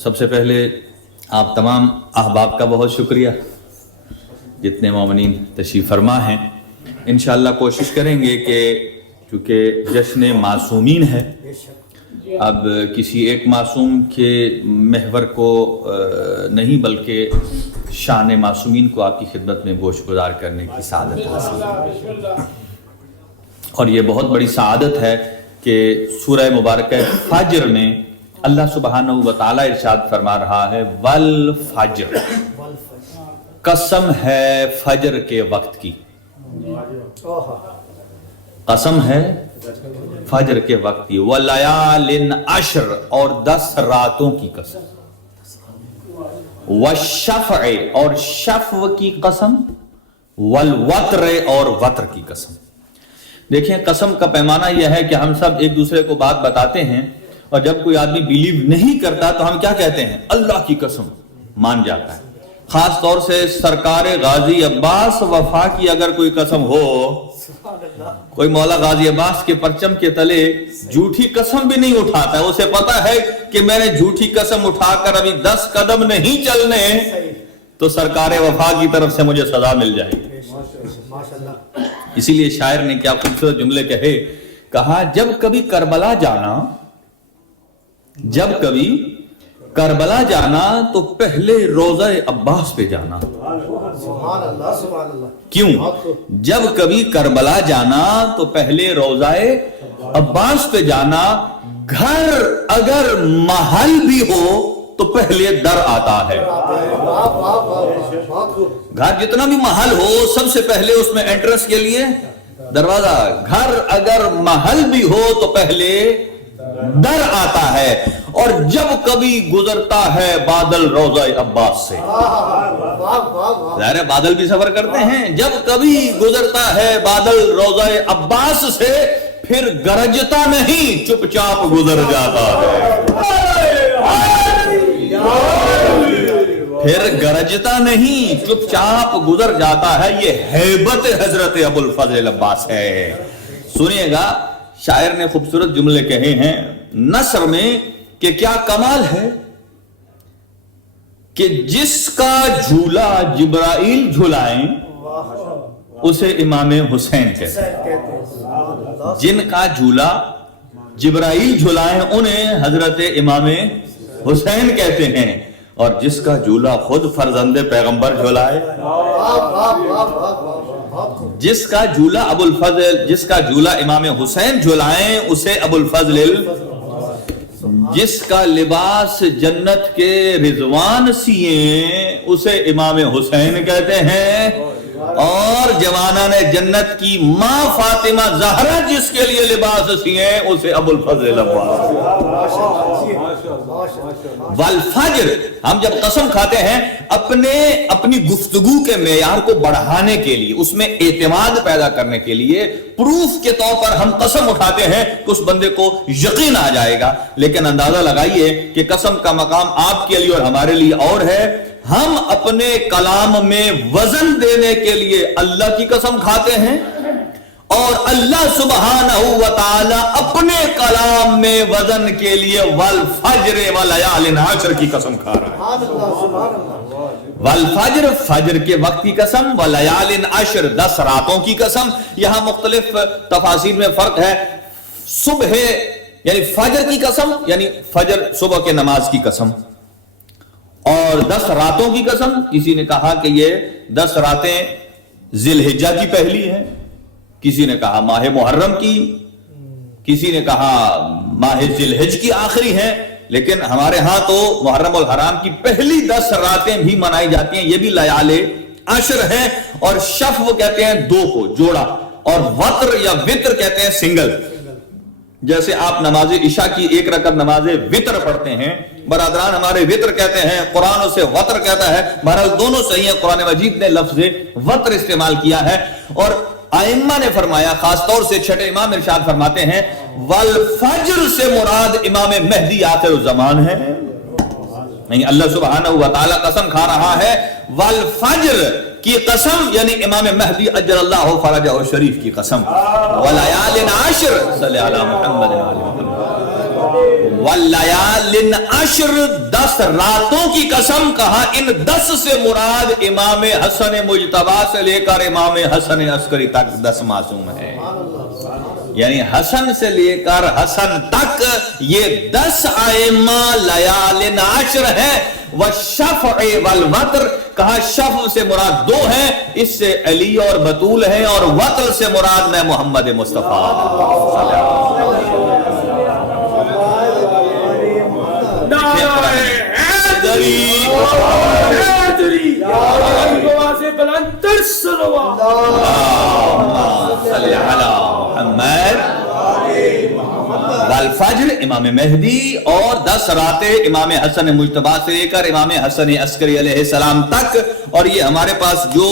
سب سے پہلے آپ تمام احباب کا بہت شکریہ جتنے مومنین تشریف فرما ہیں. انشاءاللہ کوشش کریں گے کہ چونکہ جشن معصومین ہے اب کسی ایک معصوم کے محور کو نہیں بلکہ شان معصومین کو آپ کی خدمت میں گوش گزار کرنے کی سعادت حاصل ہے. اور یہ بہت بڑی سعادت ہے کہ سورہ مبارکہ فجر میں اللہ سبحانہ و تعالیٰ ارشاد فرما رہا ہے والفجر، قسم ہے فجر کے وقت کی. قسم ہے فجر کے وقت کی. ولیال عشر، اور 10 راتوں کی قسم. والشفع، اور شفع کی قسم. والوتر، اور وتر کی قسم. دیکھیں قسم کا پیمانہ یہ ہے کہ ہم سب ایک دوسرے کو بات بتاتے ہیں اور جب کوئی آدمی بیلیو نہیں کرتا تو ہم کیا کہتے ہیں؟ اللہ کی قسم مان جاتا ہے. خاص طور سے سرکار غازی عباس وفا کی اگر کوئی قسم ہو، کوئی مولا غازی عباس کے پرچم کے تلے جھوٹی قسم بھی نہیں اٹھاتا ہے. اسے پتا ہے کہ میں نے جھوٹی قسم اٹھا کر ابھی 10 قدم نہیں چلنے تو سرکار وفا کی طرف سے مجھے سزا مل جائے گی. اسی لیے شاعر نے کیا خوبصورت جملے کہا جب کبھی کربلا جانا تو پہلے روضہ عباس پہ جانا. کیوں؟ جب کبھی کربلا جانا تو پہلے روضہ عباس پہ جانا. گھر اگر محل بھی ہو تو پہلے در آتا ہے. گھر جتنا بھی محل ہو سب سے پہلے اس میں انٹرنس کے لیے دروازہ. گھر اگر محل بھی ہو تو پہلے در آتا ہے. اور جب کبھی گزرتا ہے بادل روضہ عباس سے، ظاہر ہے بادل بھی سفر کرتے ہیں، جب کبھی گزرتا ہے بادل روضہ عباس سے پھر گرجتا نہیں چپ چاپ گزر جاتا ہے. پھر گرجتا نہیں چپ چاپ گزر جاتا ہے. یہ ہیبت حضرت ابو الفضل عباس ہے. سنیے گا شاعر نے خوبصورت جملے کہے ہیں نثر میں کہ کیا کمال ہے کہ جس کا جھولا جبرائیل جھلائیں اسے امام حسین کہتے ہیں. جن کا جھولا جبرائیل جھلائیں انہیں حضرت امام حسین کہتے ہیں. اور جس کا جھولا خود فرزند پیغمبر جھلائے، جس کا جھولا ابو الفضل، جس کا جھولا امام حسین جھلائیں اسے ابو الفضل. جس کا لباس جنت کے رضوان سیئیں اسے امام حسین کہتے ہیں. اور جوانان جنت کی ماں فاطمہ زہرا جس کے لیے لباس سیے اسے ابو الفضل عباس. والفجر، ہم جب قسم کھاتے ہیں اپنی گفتگو کے معیار کو بڑھانے کے لیے، اس میں اعتماد پیدا کرنے کے لیے پروف کے طور پر ہم قسم اٹھاتے ہیں کہ اس بندے کو یقین آ جائے گا. لیکن اندازہ لگائیے کہ قسم کا مقام آپ کے لیے اور ہمارے لیے اور ہے. ہم اپنے کلام میں وزن دینے کے لیے اللہ کی قسم کھاتے ہیں اور اللہ سبحانہ و تعالی اپنے کلام میں وزن کے لیے والفجر ولیال عشر کی قسم کھا رہا ہے. والفجر، فجر کے وقت کی قسم، ولیال عشر 10 راتوں کی قسم. یہاں مختلف تفاسیر میں فرق ہے. صبح یعنی فجر کی قسم، یعنی فجر صبح کے نماز کی قسم، اور 10 راتوں کی قسم. کسی نے کہا کہ یہ 10 راتیں ذی الحجہ کی پہلی ہیں، کسی نے کہا ماہ محرم کی، کسی نے کہا ماہ ذی الحج کی آخری ہیں. لیکن ہمارے ہاں تو محرم الحرام کی پہلی 10 راتیں بھی منائی جاتی ہیں. یہ بھی لیال عشر ہیں. اور شفع کہتے ہیں 2 کو جوڑا، اور وتر یا وتر کہتے ہیں سنگل. جیسے آپ نماز عشاء کی 1 رکعت نماز وتر پڑھتے ہیں، برادران ہمارے وتر کہتے ہیں، قرآن اسے وتر کہتا ہے. بہرحال دونوں صحیح ہیں. قرآن مجید نے لفظ وتر استعمال کیا ہے. اور ائمہ نے فرمایا، خاص طور سے چھٹے امام ارشاد فرماتے ہیں والفجر سے مراد امام مہدی آخر الزمان ہے. نہیں، اللہ سبحانہ و تعالی قسم کھا رہا ہے والفجر کی قسم، یعنی امام مہدی اجل اللہ فرجہ شریف کی قسم. ولیال عشر، صلی علی محمد علی محمد. ولیال عشر، 10 راتوں کی قسم. کہا ان 10 سے مراد امام حسن مجتبی سے لے کر امام حسن عسکری تک 10 معصوم ہیں. یعنی حسن سے لے کر حسن تک یہ 10 ائمہ لیال عشر ہیں. والشفع والوتر، کہا شفع سے مراد 2 ہیں، اس سے علی اور بطول ہیں، اور وتر سے مراد میں محمد مصطفیٰ. والفجر امام مہدی، اور 10 راتیں امام حسن مجتبی سے لے کر امام حسن عسکری علیہ السلام تک. اور یہ ہمارے پاس جو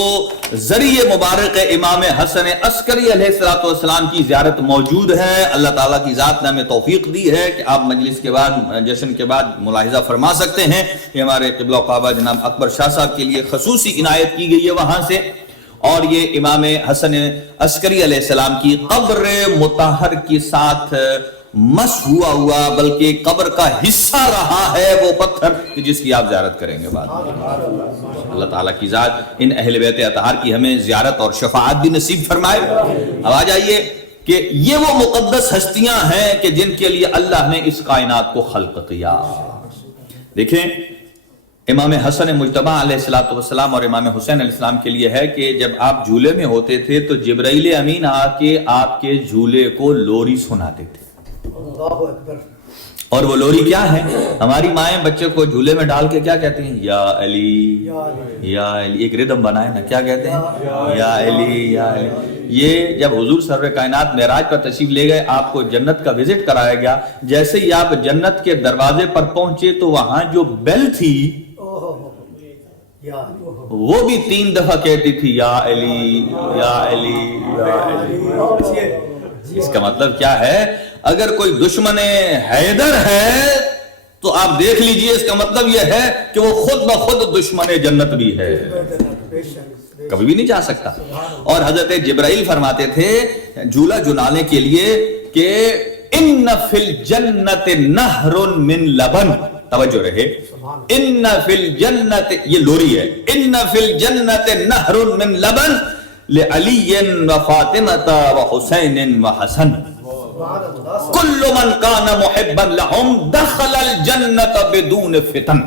ذریعہ مبارک امام حسن عسکری علیہ السلام کی زیارت موجود ہے. اللہ تعالیٰ کی ذات نے ہمیں توفیق دی ہے کہ آپ مجلس کے بعد، جشن کے بعد ملاحظہ فرما سکتے ہیں. یہ ہمارے قبلہ و کعبہ جناب اکبر شاہ صاحب کے لیے خصوصی عنایت کی گئی ہے وہاں سے. اور یہ امام حسن عسکری علیہ السلام کی قبر مطہر کے ساتھ مس ہوا بلکہ قبر کا حصہ رہا ہے وہ پتھر جس کی آپ زیارت کریں گے بعد. اللہ تعالیٰ کی ذات ان اہل بیت اطہار کی ہمیں زیارت اور شفاعت بھی نصیب فرمائے. اب آ جائیے کہ یہ وہ مقدس ہستیاں ہیں کہ جن کے لیے اللہ نے اس کائنات کو خلق کیا. دیکھیں، امام حسن مجتبی علیہ السلام اور امام حسین علیہ السلام کے لیے ہے کہ جب آپ جھولے میں ہوتے تھے تو جبرائیل امین آ کے آپ کے جھولے کو لوری سناتے تھے. اور وہ لوری کیا ہے؟ ہماری مائیں بچے کو جھولے میں ڈال کے کیا کہتے ہیں؟ یا علی یا علی. ایک ردم بنائے نا، کیا کہتے ہیں؟ یا علی یا علی. یہ جب حضور سرور کائنات معراج پر تشریف لے گئے، آپ کو جنت کا وزٹ کرایا گیا. جیسے ہی آپ جنت کے دروازے پر پہنچے تو وہاں جو بیل تھی وہ بھی 3 دفعہ کہتی تھی یا علی یا علی یا علی. اس کا مطلب کیا ہے؟ اگر کوئی دشمن حیدر ہے تو آپ دیکھ لیجئے، اس کا مطلب یہ ہے کہ وہ خود بخود دشمن جنت بھی ہے، کبھی بھی نہیں جا سکتا. اور حضرت جبرائیل فرماتے تھے جھولا جھلانے کے لیے کہ ان فی الجنت نہر من لبن. توجہ رہے، ان فی الجنت، یہ لوری ہے، ان فی الجنت نہر من لبن لعلی وفاطمہ وحسین وحسن کل من کان محبا لہم دخل الجنت بدون فتن.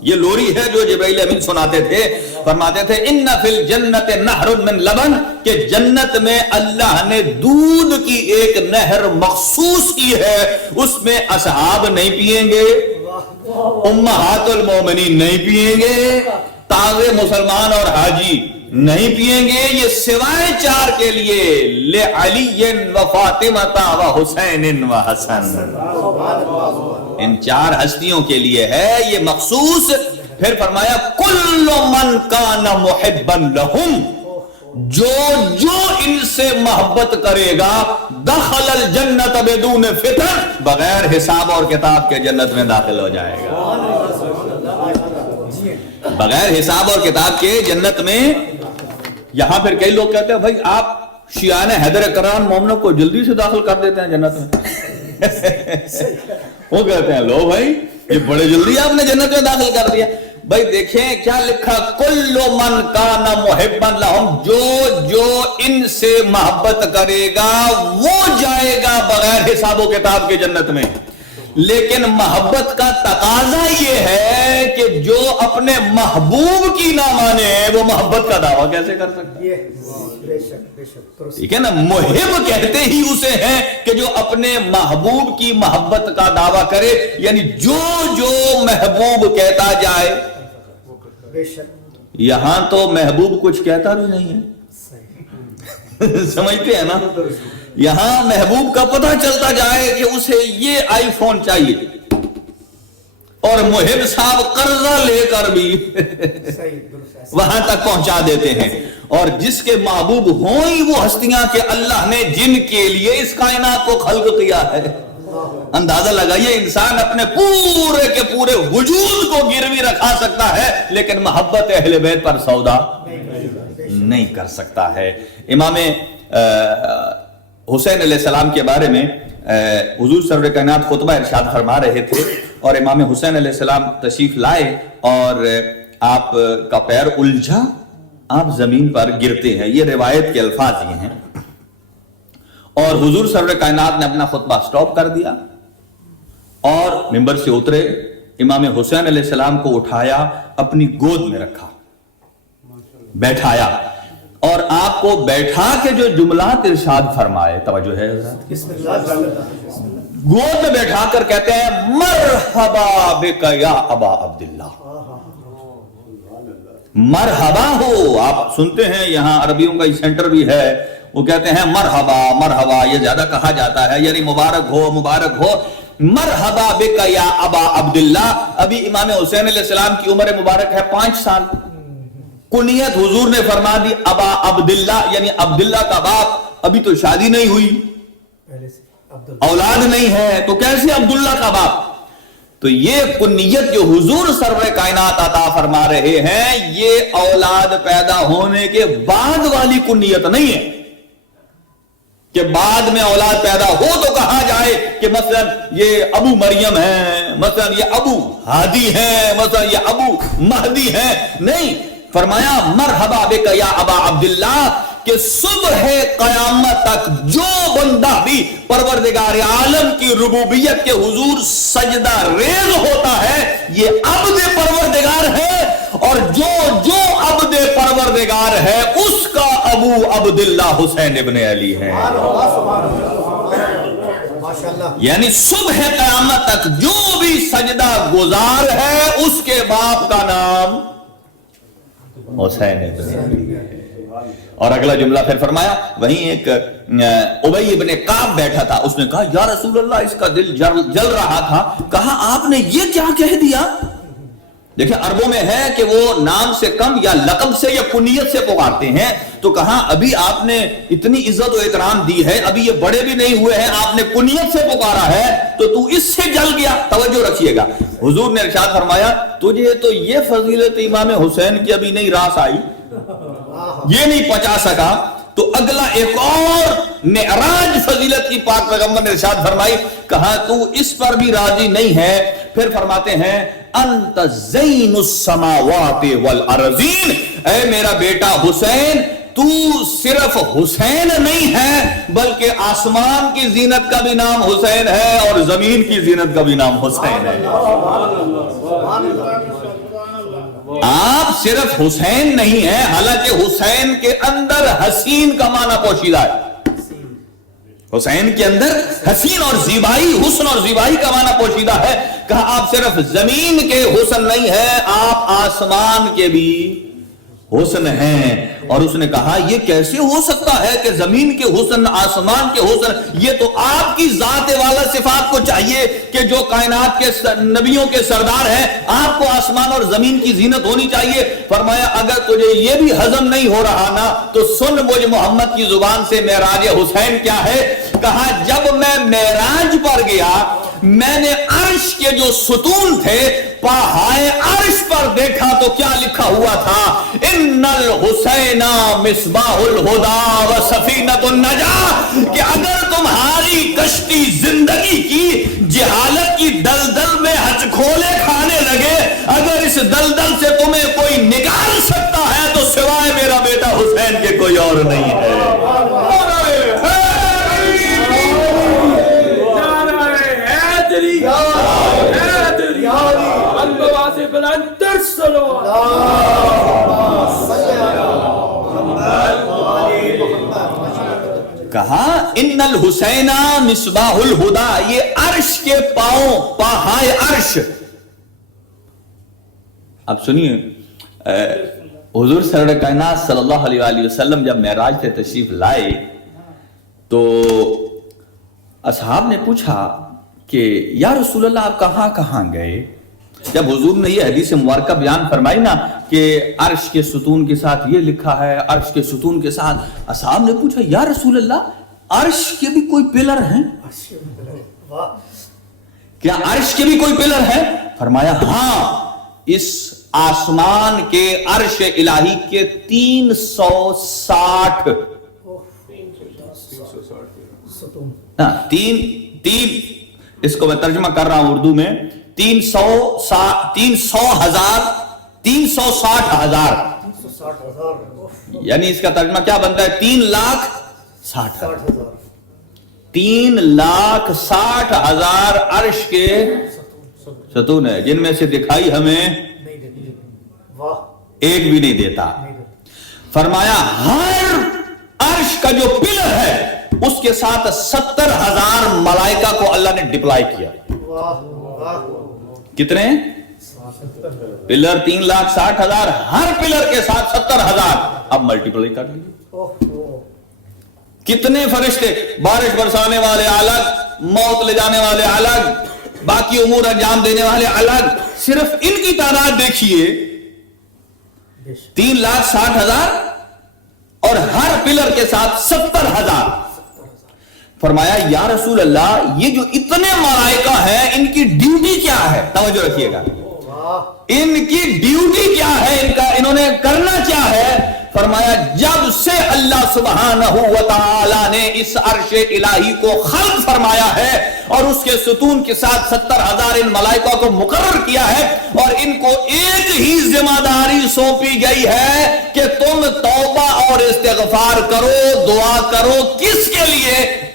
یہ لوری ہے جو جبرائیل امین سناتے تھے. فرماتے تھے ان فی الجنت نہر من لبن، کہ جنت میں اللہ نے دودھ کی ایک نہر مخصوص کی ہے. اس میں اصحاب نہیں پیئیں گے، امہات المومنین نہیں پیئیں گے، تازے مسلمان اور حاجی نہیں پیئیں گے، یہ سوائے 4 کے لیے، لعلی و فاطمہ و حسین و حسن، ان 4 ہستیوں کے لیے ہے یہ مخصوص۔ پھر فرمایا کل من کان محبا لہم، جو ان سے محبت کرے گا دخل الجنت بدون فتن، بغیر حساب اور کتاب کے جنت میں داخل ہو جائے گا، بغیر حساب اور کتاب کے جنت میں۔ یہاں پھر کئی لوگ کہتے ہیں بھائی آپ شیعان حیدر کرام مومنوں کو جلدی سے داخل کر دیتے ہیں جنت میں، وہ کہتے ہیں لو بھائی یہ بڑے جلدی آپ نے جنت میں داخل کر دیا۔ بھائی دیکھیں کیا لکھا، کل من کان محبا لہم، جو ان سے محبت کرے گا وہ جائے گا بغیر حساب و کتاب کے جنت میں۔ لیکن محبت کا تقاضا یہ ہے کہ جو اپنے محبوب کی نہ مانے وہ محبت کا دعویٰ کیسے کر سکتا ہے؟ ٹھیک ہے نا، محب کہتے ہی اسے ہیں کہ جو اپنے محبوب کی محبت کا دعویٰ کرے، یعنی جو محبوب کہتا جائے۔ یہاں تو محبوب کچھ کہتا بھی نہیں ہے، سمجھتے ہیں نا، یہاں محبوب کا پتہ چلتا جائے کہ اسے یہ آئی فون چاہیے، اور محب صاحب قرضہ لے کر بھی وہاں تک پہنچا دیتے ہیں۔ اور جس کے محبوب ہوں ہی وہ ہستیاں کہ اللہ نے جن کے لیے اس کائنات کو خلق کیا ہے۔ اندازہ لگائیے انسان اپنے پورے کے پورے وجود کو گروی رکھا سکتا ہے لیکن محبت اہل بیت پر سودا نہیں کر سکتا ہے۔ امام حسین علیہ السلام کے بارے میں حضور سرور کائنات خطبہ ارشاد فرما رہے تھے، اور امام حسین علیہ السلام تشریف لائے اور آپ کا پیر الجھا، آپ زمین پر گرتے ہیں، یہ روایت کے الفاظ یہ ہیں، اور حضور سرور کائنات نے اپنا خطبہ سٹاپ کر دیا اور منبر سے اترے، امام حسین علیہ السلام کو اٹھایا، اپنی گود میں رکھا، بیٹھایا، اور آپ کو بیٹھا کے جو جملات ارشاد فرمائے، توجہ ہے حضرات، گود میں بیٹھا کر کہتے ہیں مرحبا بک یا ابا عبداللہ، مرحبا ہو۔ آپ سنتے ہیں یہاں عربیوں کا سینٹر بھی ہے، وہ کہتے ہیں مرحبا مرحبا، یہ زیادہ کہا جاتا ہے، یعنی مبارک ہو مبارک ہو، مرحبا بک یا ابا عبداللہ۔ ابھی امام حسین علیہ السلام کی عمر مبارک ہے 5 سال، کنیت حضور نے فرما دی ابا عبداللہ، یعنی عبداللہ کا باپ، ابھی تو شادی نہیں ہوئی، اولاد نہیں ہے، تو کیسے عبداللہ کا باپ؟ تو یہ کنیت جو حضور سرور کائنات عطا فرما رہے ہیں، یہ اولاد پیدا ہونے کے بعد والی کنیت نہیں ہے کہ بعد میں اولاد پیدا ہو تو کہا جائے کہ مثلا یہ ابو مریم ہیں، مثلا یہ ابو ہادی ہیں، مثلا یہ ابو مہدی ہیں، نہیں، فرمایا مرحبا بک یا ابا عبداللہ، کہ صبح قیامت تک جو بندہ بھی پروردگار عالم کی ربوبیت کے حضور سجدہ ریز ہوتا ہے یہ عبد پروردگار ہے، اور جو عبد پروردگار ہے اس کا ابو عبداللہ حسین ابن علی ہے۔ یعنی صبح قیامت تک جو بھی سجدہ گزار ہے اس کے باپ کا نام حسین ابن علی ہے۔ اور اگلا جملہ پھر فرمایا، وہیں ایک ابی ابن کعب بیٹھا تھا، اس نے کہا یا رسول اللہ، اس کا دل جل رہا تھا، کہا آپ نے یہ کیا کہہ دیا؟ دیکھیں عربوں میں ہے کہ وہ نام سے کم یا لقب سے یا کنیت سے پکارتے ہیں، تو کہا ابھی آپ نے اتنی عزت و احترام دی ہے، ابھی یہ بڑے بھی نہیں ہوئے ہیں، آپ نے کنیت سے پکارا ہے تو اس سے جل گیا۔ توجہ رکھیے گا، حضور نے ارشاد فرمایا تجھے تو یہ فضیلت امام حسین کی ابھی نہیں راس آئی، یہ نہیں پچا سکا، تو اگلا ایک اور معراج فضیلت کی پاک پیغمبر نے ارشاد فرمائی، کہا تو اس پر بھی راضی نہیں ہے، پھر فرماتے ہیں انت زین السماوات والارضین، اے میرا بیٹا حسین، تو صرف حسین نہیں ہے بلکہ آسمان کی زینت کا بھی نام حسین ہے اور زمین کی زینت کا بھی نام حسین ہے۔ آپ صرف حسین نہیں ہیں، حالانکہ حسین کے اندر حسین کا معنی پوشیدہ ہے، حسین کے اندر حسین اور زیبائی، حسن اور زیبائی کا معنی پوشیدہ ہے. کہا آپ صرف زمین کے حسن نہیں ہے، آپ آسمان کے بھی حسن ہیں. اور اس نے کہا یہ کیسے ہو سکتا ہے کہ زمین کے حسن، آسمان کے حسن؟ یہ تو آپ کی ذات والا صفات کو چاہیے کہ جو کائنات کے نبیوں کے سردار ہیں، آپ کو آسمان اور زمین کی زینت ہونی چاہیے. فرمایا اگر تجھے یہ بھی ہضم نہیں ہو رہا نا تو سن مجھ محمد کی زبان سے معراج حسین کیا ہے. کہا جب میں معراج پر گیا میں نے عرش کے جو ستون تھے پہائے عرش پر دیکھا تو کیا لکھا ہوا تھا؟ ان الحسین مصباح الہدی و سفینۃ النجاہ. کہ اگر تمہاری کشتی زندگی کی جہالت کی دلدل میں ہچکولے کھانے لگے، اگر اس دلدل سے تمہیں کوئی نکال سکتا ہے تو سوائے میرا بیٹا حسین کے کوئی اور نہیں ہے. کہا ان الحسین مصباح الہدی، یہ عرش کے پاؤں، پہائے عرش. اب سنیے، حضور سرور کائنات صلی اللہ علیہ وآلہ وسلم جب معراج سے تشریف لائے تو اصحاب نے پوچھا کہ یا رسول اللہ آپ کہاں کہاں گئے؟ جب حضور نے یہ حدیث مبارکہ بیان فرمائی نا کہ عرش کے ستون کے ساتھ یہ لکھا ہے، عرش کے ستون کے ساتھ، اصحاب نے پوچھا یا رسول اللہ عرش کے بھی کوئی پلر ہیں؟ کیا عرش کے بھی کوئی پلر ہے؟ فرمایا ہاں، اس آسمان کے عرش الہی کے 360 اس کو میں ترجمہ کر رہا ہوں اردو میں، 360,000 یعنی اس کا ترجمہ کیا بنتا ہے؟ 3,60,000 3,60,000 عرش کے ستون ہے، جن میں سے دکھائی ہمیں ایک بھی نہیں دیتا. فرمایا ہر عرش کا جو پلر ہے اس کے ساتھ 70,000 ملائکہ کو اللہ نے ڈپلائی کیا. کتنے پلر؟ 3,60,000، ہر پلر کے ساتھ 70,000. اب ملٹیپلائی کر لیجیے کتنے فرشتے، بارش برسانے والے الگ، موت لے جانے والے الگ، باقی امور انجام دینے والے الگ. صرف ان کی تعداد دیکھیے 3,60,000 اور ہر پلر کے ساتھ 70,000. فرمایا یا رسول اللہ یہ جو اتنے ملائکہ ہیں ان کی ڈیوٹی کیا ہے؟ توجہ رکھیے گا، ان کی ڈیوٹی کیا ہے، انہوں نے کرنا کیا ہے؟ فرمایا جب سے اللہ سبحانہ و تعالی نے اس عرش الہی کو خلق فرمایا ہے اور اس کے ستون کے ساتھ 70,000 ان ملائکہ کو مقرر کیا ہے اور ان کو ایک ہی ذمہ داری سونپی گئی ہے کہ تم توبہ اور استغفار کرو، دعا کرو. کس کے لیے؟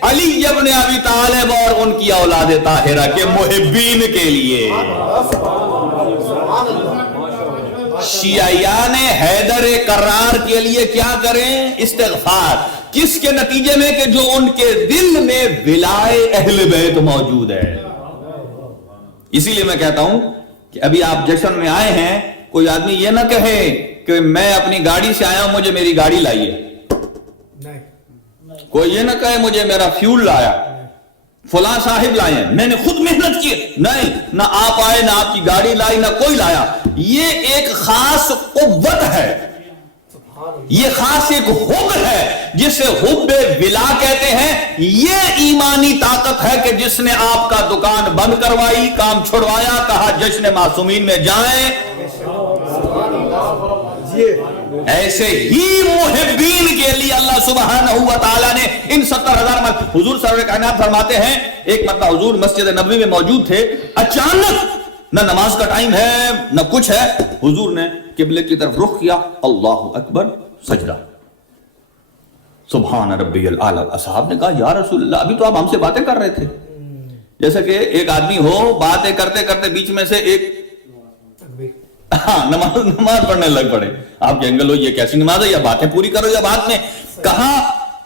علی ابن ابی طالب اور ان کی اولاد طاہرہ کے محبین کے لیے. شیعیان حیدر کرار کے لیے کیا کریں؟ استغفار. کس کے نتیجے میں؟ کہ جو ان کے دل میں ولائے اہل بیت موجود ہے. اسی لیے میں کہتا ہوں کہ ابھی آپ جشن میں آئے ہیں، کوئی آدمی یہ نہ کہے کہ میں اپنی گاڑی سے آیا ہوں مجھے میری گاڑی لائیے. کوئی یہ نہ کہے مجھے میرا فیول لایا، فلاں صاحب لائے ہیں، میں نے خود محنت کی. نہیں، نہ آپ آئے، نہ آپ کی گاڑی لائی، نہ کوئی لایا. یہ ایک خاص قوت ہے، یہ خاص ایک حب ہے جسے حب ولا کہتے ہیں. یہ ایمانی طاقت ہے کہ جس نے آپ کا دکان بند کروائی، کام چھڑوایا، کہا جشن معصومین میں جائیں. ایسے ہی محبین کے لیے اللہ سبحانہ و تعالیٰ نے ان 70,000 حضور سرور کائنات فرماتے ہیں ایک مرتبہ حضور مسجد نبوی میں موجود تھے، اچانک نہ نماز کا ٹائم ہے نہ کچھ ہے، حضور نے قبلے کی طرف رخ کیا، اللہ اکبر، سجدہ، سبحان ربی الاعلی. اصحاب نے کہا یا رسول اللہ ابھی تو آپ ہم سے باتیں کر رہے تھے. جیسا کہ ایک آدمی ہو باتیں کرتے کرتے بیچ میں سے ایک نماز پڑھنے لگ پڑے. آپ کہیں گے لو یہ کیسی نماز ہے، یا باتیں پوری کرو یا بعد میں. کہا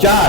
4।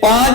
5,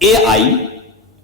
AI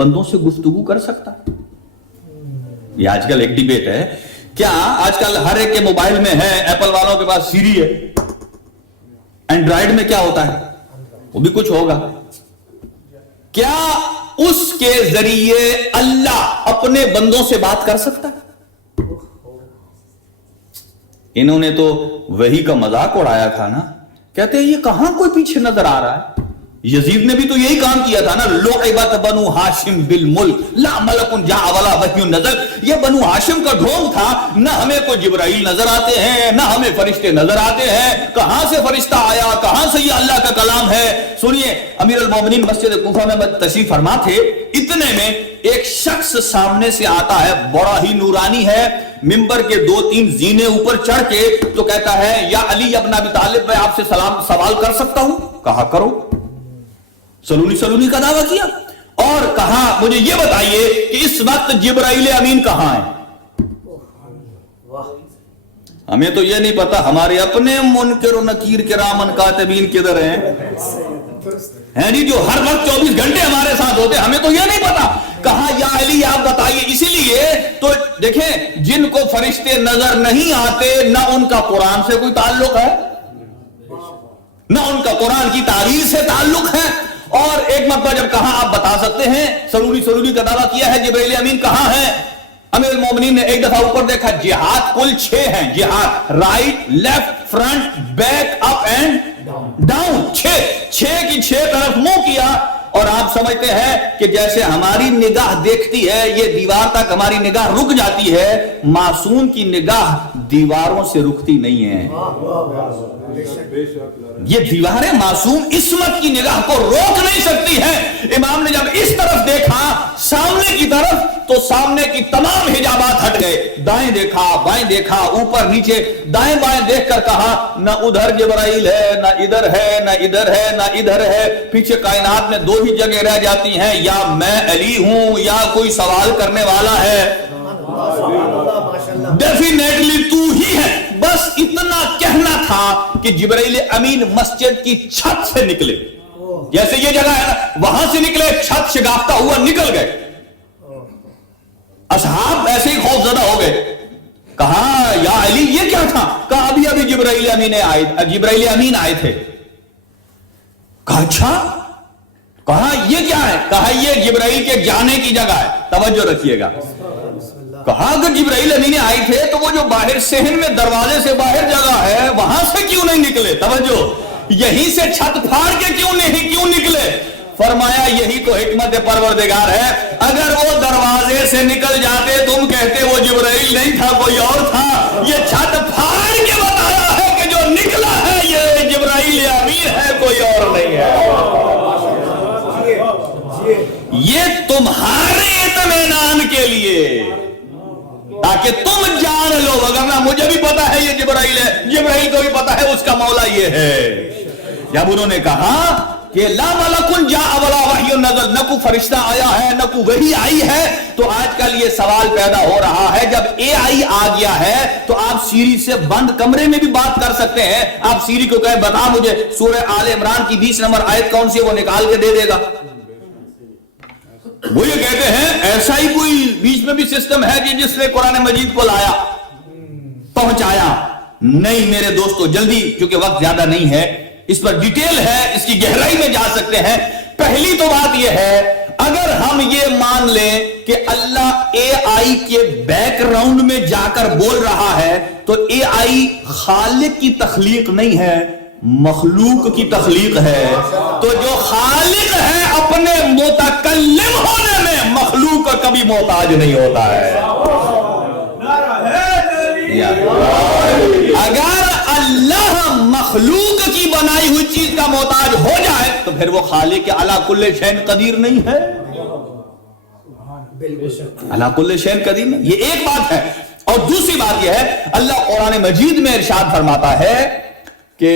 بندوں سے گفتگو کر سکتا ہے؟ یہ آج کل ایک ڈیبیٹ ہے. کیا آج کل ہر ایک کے موبائل میں ہے, ایپل والوں کے پاس سیری ہے, اینڈرائڈ میں کیا ہوتا ہے, وہ بھی کچھ ہوگا. کیا اس کے ذریعے اللہ اپنے بندوں سے بات کر سکتا ہے؟ انہوں نے تو وحی کا مذاق اڑایا تھا نا, کہتے ہیں یہ کہاں کوئی پیچھے نظر آ رہا ہے. یزید نے بھی تو یہی کام کیا تھا نا, لعبت بنو ہاشم بالملک لا ملک جاء ولا وحی نزل. یہ بنو ہاشم کا ڈھونگ تھا, نہ ہمیں کوئی جبرائیل نظر آتے ہیں نہ ہمیں فرشتے نظر آتے ہیں. کہاں سے فرشتہ آیا, کہاں سے یہ اللہ کا کلام ہے. سنیے, امیر المومنین مسجد کوفہ میں تشریف فرما تھے, اتنے میں ایک شخص سامنے سے آتا ہے, بڑا ہی نورانی ہے, ممبر کے 2-3 زینے اوپر چڑھ کے تو کہتا ہے یا علی ابن ابی طالب, میں آپ سے سوال کر سکتا ہوں؟ کہا کرو. سلونی کا دعویٰ کیا اور کہا مجھے یہ بتائیے کہ اس وقت جبرائیل امین کہاں ہے؟ ہمیں تو یہ نہیں پتا ہمارے اپنے منکر و نکیر کرامن کاتبین کدھر ہیں جی, جو ہر وقت 24 گھنٹے ہمارے ساتھ ہوتے, ہمیں تو یہ نہیں پتا. کہا یا علی آپ بتائیے. اسی لیے تو دیکھیں, جن کو فرشتے نظر نہیں آتے نہ ان کا قرآن سے کوئی تعلق ہے, نہ ان کا قرآن کی تعریف سے تعلق ہے. اور ایک مرتبہ جب کہا آپ بتا سکتے ہیں, سلونی کا دعویٰ کیا ہے جبرائیل امین کہاں ہے. امیر المومنین نے ایک دفعہ اوپر دیکھا, جہاد کل 6 ہیں, جہاد right left front back up and down, 6 کی 6 طرف منہ کیا. اور آپ سمجھتے ہیں کہ جیسے ہماری نگاہ دیکھتی ہے, یہ دیوار تک ہماری نگاہ رک جاتی ہے, معصوم کی نگاہ دیواروں سے رکتی نہیں ہے. یہ دیواریں معصوم عصمت کی نگاہ کو روک نہیں سکتی ہیں. امام نے جب اس طرف دیکھا سامنے کی طرف, تو سامنے کی تمام حجابات ہٹ گئے. دائیں دیکھا, بائیں دیکھا, اوپر نیچے, دائیں بائیں دیکھ کر کہا نہ ادھر جبرائیل ہے, نہ ادھر ہے, نہ ادھر ہے, نہ ادھر ہے. پیچھے کائنات میں 2 ہی جگہ رہ جاتی ہیں, یا میں علی ہوں یا کوئی سوال کرنے والا ہے. ڈیفینیٹلی تو ہی ہے. بس اتنا کہنا تھا کہ جبرائیل امین مسجد کی چھت سے نکلے, جیسے یہ جگہ ہے نا, وہاں سے نکلے, چھت شگافتہ ہوا نکل گئے. اصحاب ایسے ہی خوف زدہ ہو گئے. کہا یا علی یہ کیا تھا؟ کہا ابھی جبرائیل امین آئے تھے. کہا اچھا, کہا یہ کیا ہے؟ کہا یہ جبرائیل کے جانے کی جگہ ہے, توجہ رکھیے گا. کہا اگر جبرائیل امین آئے تھے تو وہ جو باہر صحن میں دروازے سے باہر جگہ ہے وہاں سے کیوں نہیں نکلے؟ توجہ, یہیں سے چھت پھاڑ کے کیوں نکلے؟ فرمایا یہی تو حکمت پروردگار ہے. اگر وہ دروازے سے نکل جاتے تم کہتے وہ جبرائیل نہیں تھا, کوئی اور تھا. یہ چھت پھاڑ کے بتایا ہے کہ جو نکلا ہے یہ جبرائیل امین ہے, کوئی اور نہیں ہے. یہ تمہارے اطمینان کے لیے, تاکہ تم جان لو, وگرنہ مجھے بھی پتا ہے یہ جبرائیل ہے, جبرائیل کو بھی پتا ہے اس کا مولا یہ ہے. جب انہوں نے کہا کہ لا ملکن جاء ولا وحی نزل, نہ کوئی فرشتہ آیا ہے نہ کوئی وحی آئی ہے, تو آج کل یہ سوال پیدا ہو رہا ہے جب اے آئی آ گیا ہے تو آپ سیری سے بند کمرے میں بھی بات کر سکتے ہیں. آپ سیری کو کہیں بتا مجھے سورہ آل عمران کی 20 نمبر آیت کون سی ہے, وہ نکال کے دے دے گا. وہ یہ کہتے ہیں ایسا ہی کوئی بیچ میں بھی سسٹم ہے جس نے قرآن مجید کو لایا پہنچایا. نہیں میرے دوستو, جلدی, کیونکہ وقت زیادہ نہیں ہے, اس پر ڈیٹیل ہے, اس کی گہرائی میں جا سکتے ہیں. پہلی تو بات یہ ہے, اگر ہم یہ مان لیں کہ اللہ اے آئی کے بیک گراؤنڈ میں جا کر بول رہا ہے, تو اے آئی خالق کی تخلیق نہیں ہے, مخلوق کی تخلیق ہے. تو جو خالق ہے اپنے متکلم ہونے میں مخلوق کا کبھی محتاج نہیں ہوتا ہے. اگر اللہ مخلوق کی بنائی ہوئی چیز کا محتاج ہو جائے تو پھر وہ خالق علی کل شیء قدیر نہیں ہے. علی کل شیء قدیر نہیں, یہ ایک بات ہے. اور دوسری بات یہ ہے, اللہ قرآن مجید میں ارشاد فرماتا ہے کہ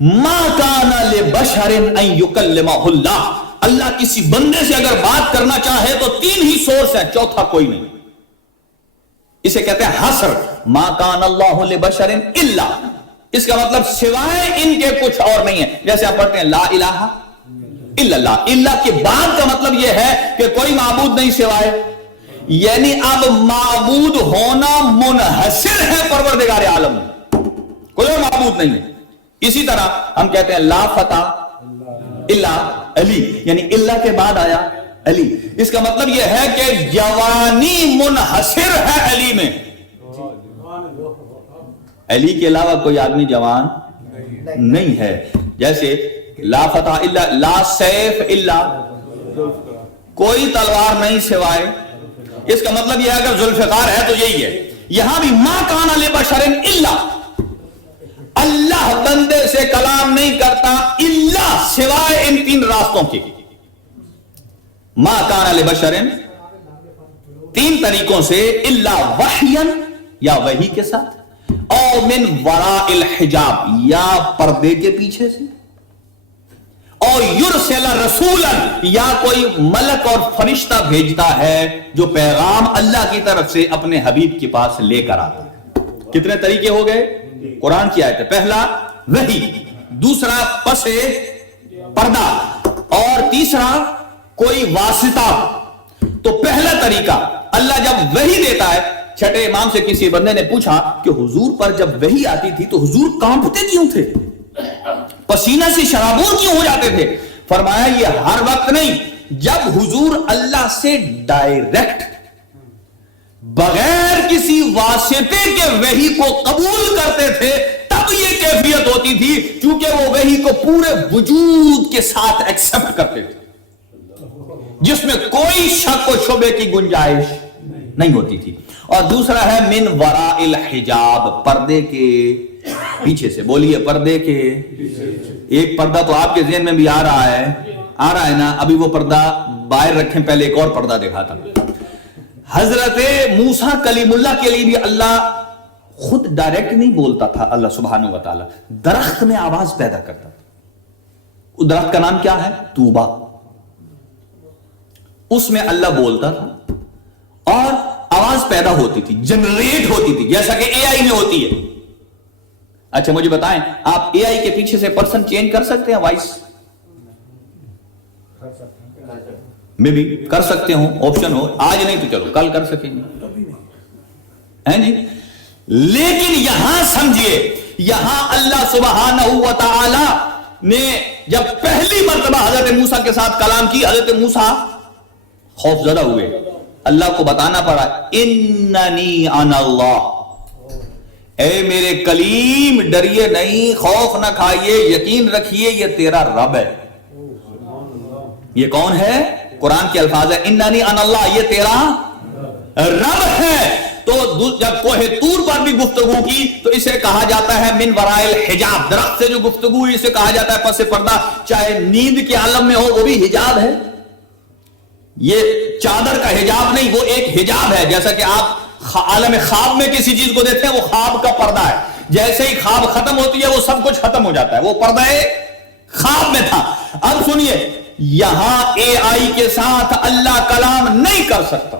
ما کان لبشر ان یکلمہ اللہ, اللہ کسی بندے سے اگر بات کرنا چاہے تو 3 ہی سورس ہیں, چوتھا کوئی نہیں. اسے کہتے ہیں حصر, ما کان اللہ لبشر الا, اس کا مطلب سوائے ان کے کچھ اور نہیں ہے. جیسے آپ پڑھتے ہیں لا الہ الا اللہ. اللہ کے بعد کا مطلب یہ ہے کہ کوئی معبود نہیں سوائے، یعنی اب معبود ہونا منحصر ہے پروردگار عالم میں، کوئی اور معبود نہیں ہے. اسی طرح ہم کہتے ہیں لا فتح الا علی، یعنی اللہ کے بعد آیا علی. اس کا مطلب یہ ہے کہ جوانی منحصر ہے علی میں، علی کے علاوہ کوئی آدمی جوان نہیں ہے. جیسے لا فتح الا، لا سیف الا، کوئی تلوار نہیں سوائے. اس کا مطلب یہ ہے اگر ذوالفقار ہے تو یہی ہے. یہاں بھی ما کان لبشر الا، اللہ بندے سے کلام نہیں کرتا الا سوائے ان تین راستوں کے. ما کان لبشر تین طریقوں سے، الا وحیاً یا وحی کے ساتھ، او من وراء الحجاب یا پردے کے پیچھے سے، اور یرسل رسولا یا کوئی ملک اور فرشتہ بھیجتا ہے جو پیغام اللہ کی طرف سے اپنے حبیب کے پاس لے کر آتا ہے. کتنے طریقے ہو گئے؟ قرآن کی آیت ہے. پہلا وحی، دوسرا پس پردہ، اور تیسرا کوئی واسطہ. تو پہلا طریقہ اللہ جب وحی دیتا ہے. چھٹے امام سے کسی بندے نے پوچھا کہ حضور پر جب وحی آتی تھی تو حضور کانپتے کیوں تھے، پسینہ سے شرابور کیوں ہو جاتے تھے؟ فرمایا یہ ہر وقت نہیں، جب حضور اللہ سے ڈائریکٹ بغیر کسی واسطے کے وحی کو قبول کرتے تھے تب یہ کیفیت ہوتی تھی، چونکہ وہ وحی کو پورے وجود کے ساتھ ایکسپٹ کرتے تھے، جس میں کوئی شک و شبے کی گنجائش نہیں ہوتی تھی. اور دوسرا ہے من وراء الحجاب، پردے کے پیچھے سے. بولیے پردے کے. ایک پردہ تو آپ کے ذہن میں بھی آ رہا ہے نا. ابھی وہ پردہ باہر رکھیں، پہلے ایک اور پردہ دکھاتا. حضرت موسیٰ کلیم اللہ کے لیے بھی اللہ خود ڈائریکٹ نہیں بولتا تھا. اللہ سبحانہ و تعالی درخت میں آواز پیدا کرتا تھا. اس درخت کا نام کیا ہے؟ توبہ. اس میں اللہ بولتا تھا اور آواز پیدا ہوتی تھی، جنریٹ ہوتی تھی، جیسا کہ اے آئی میں ہوتی ہے. اچھا مجھے بتائیں، آپ اے آئی کے پیچھے سے پرسن چینج کر سکتے ہیں؟ وائس میں بھی کر سکتے ہوں، آپشن ہو. آج نہیں تو چلو کل کر سکیں گے جی. لیکن یہاں سمجھیے، یہاں اللہ سبحانہ و تعالی نے جب پہلی مرتبہ حضرت موسیٰ کے ساتھ کلام کی، حضرت موسیٰ خوف زدہ ہوئے. اللہ کو بتانا پڑا اننی انا اللہ، اے میرے کلیم ڈریے نہیں، خوف نہ کھائیے، یقین رکھیے یہ تیرا رب ہے. یہ کون ہے؟ قرآن کے الفاظ ہے اننی انا اللہ، یہ تیرا رب ہے. تو جب کوہ طور پر بھی گفتگو کی تو اسے کہا جاتا ہے من وراء الحجاب، درخت سے جو گفتگو اسے کہا جاتا ہے پس پردہ. چاہے نیند کے عالم میں ہو وہ بھی حجاب ہے. یہ چادر کا حجاب نہیں، وہ ایک حجاب ہے. جیسا کہ آپ عالم خواب میں کسی چیز کو دیکھتے ہیں، وہ خواب کا پردہ ہے. جیسے ہی خواب ختم ہوتی ہے وہ سب کچھ ختم ہو جاتا ہے. وہ پردہ خواب میں تھا. اب سنیے، یہاں اے آئی کے ساتھ اللہ کلام نہیں کر سکتا.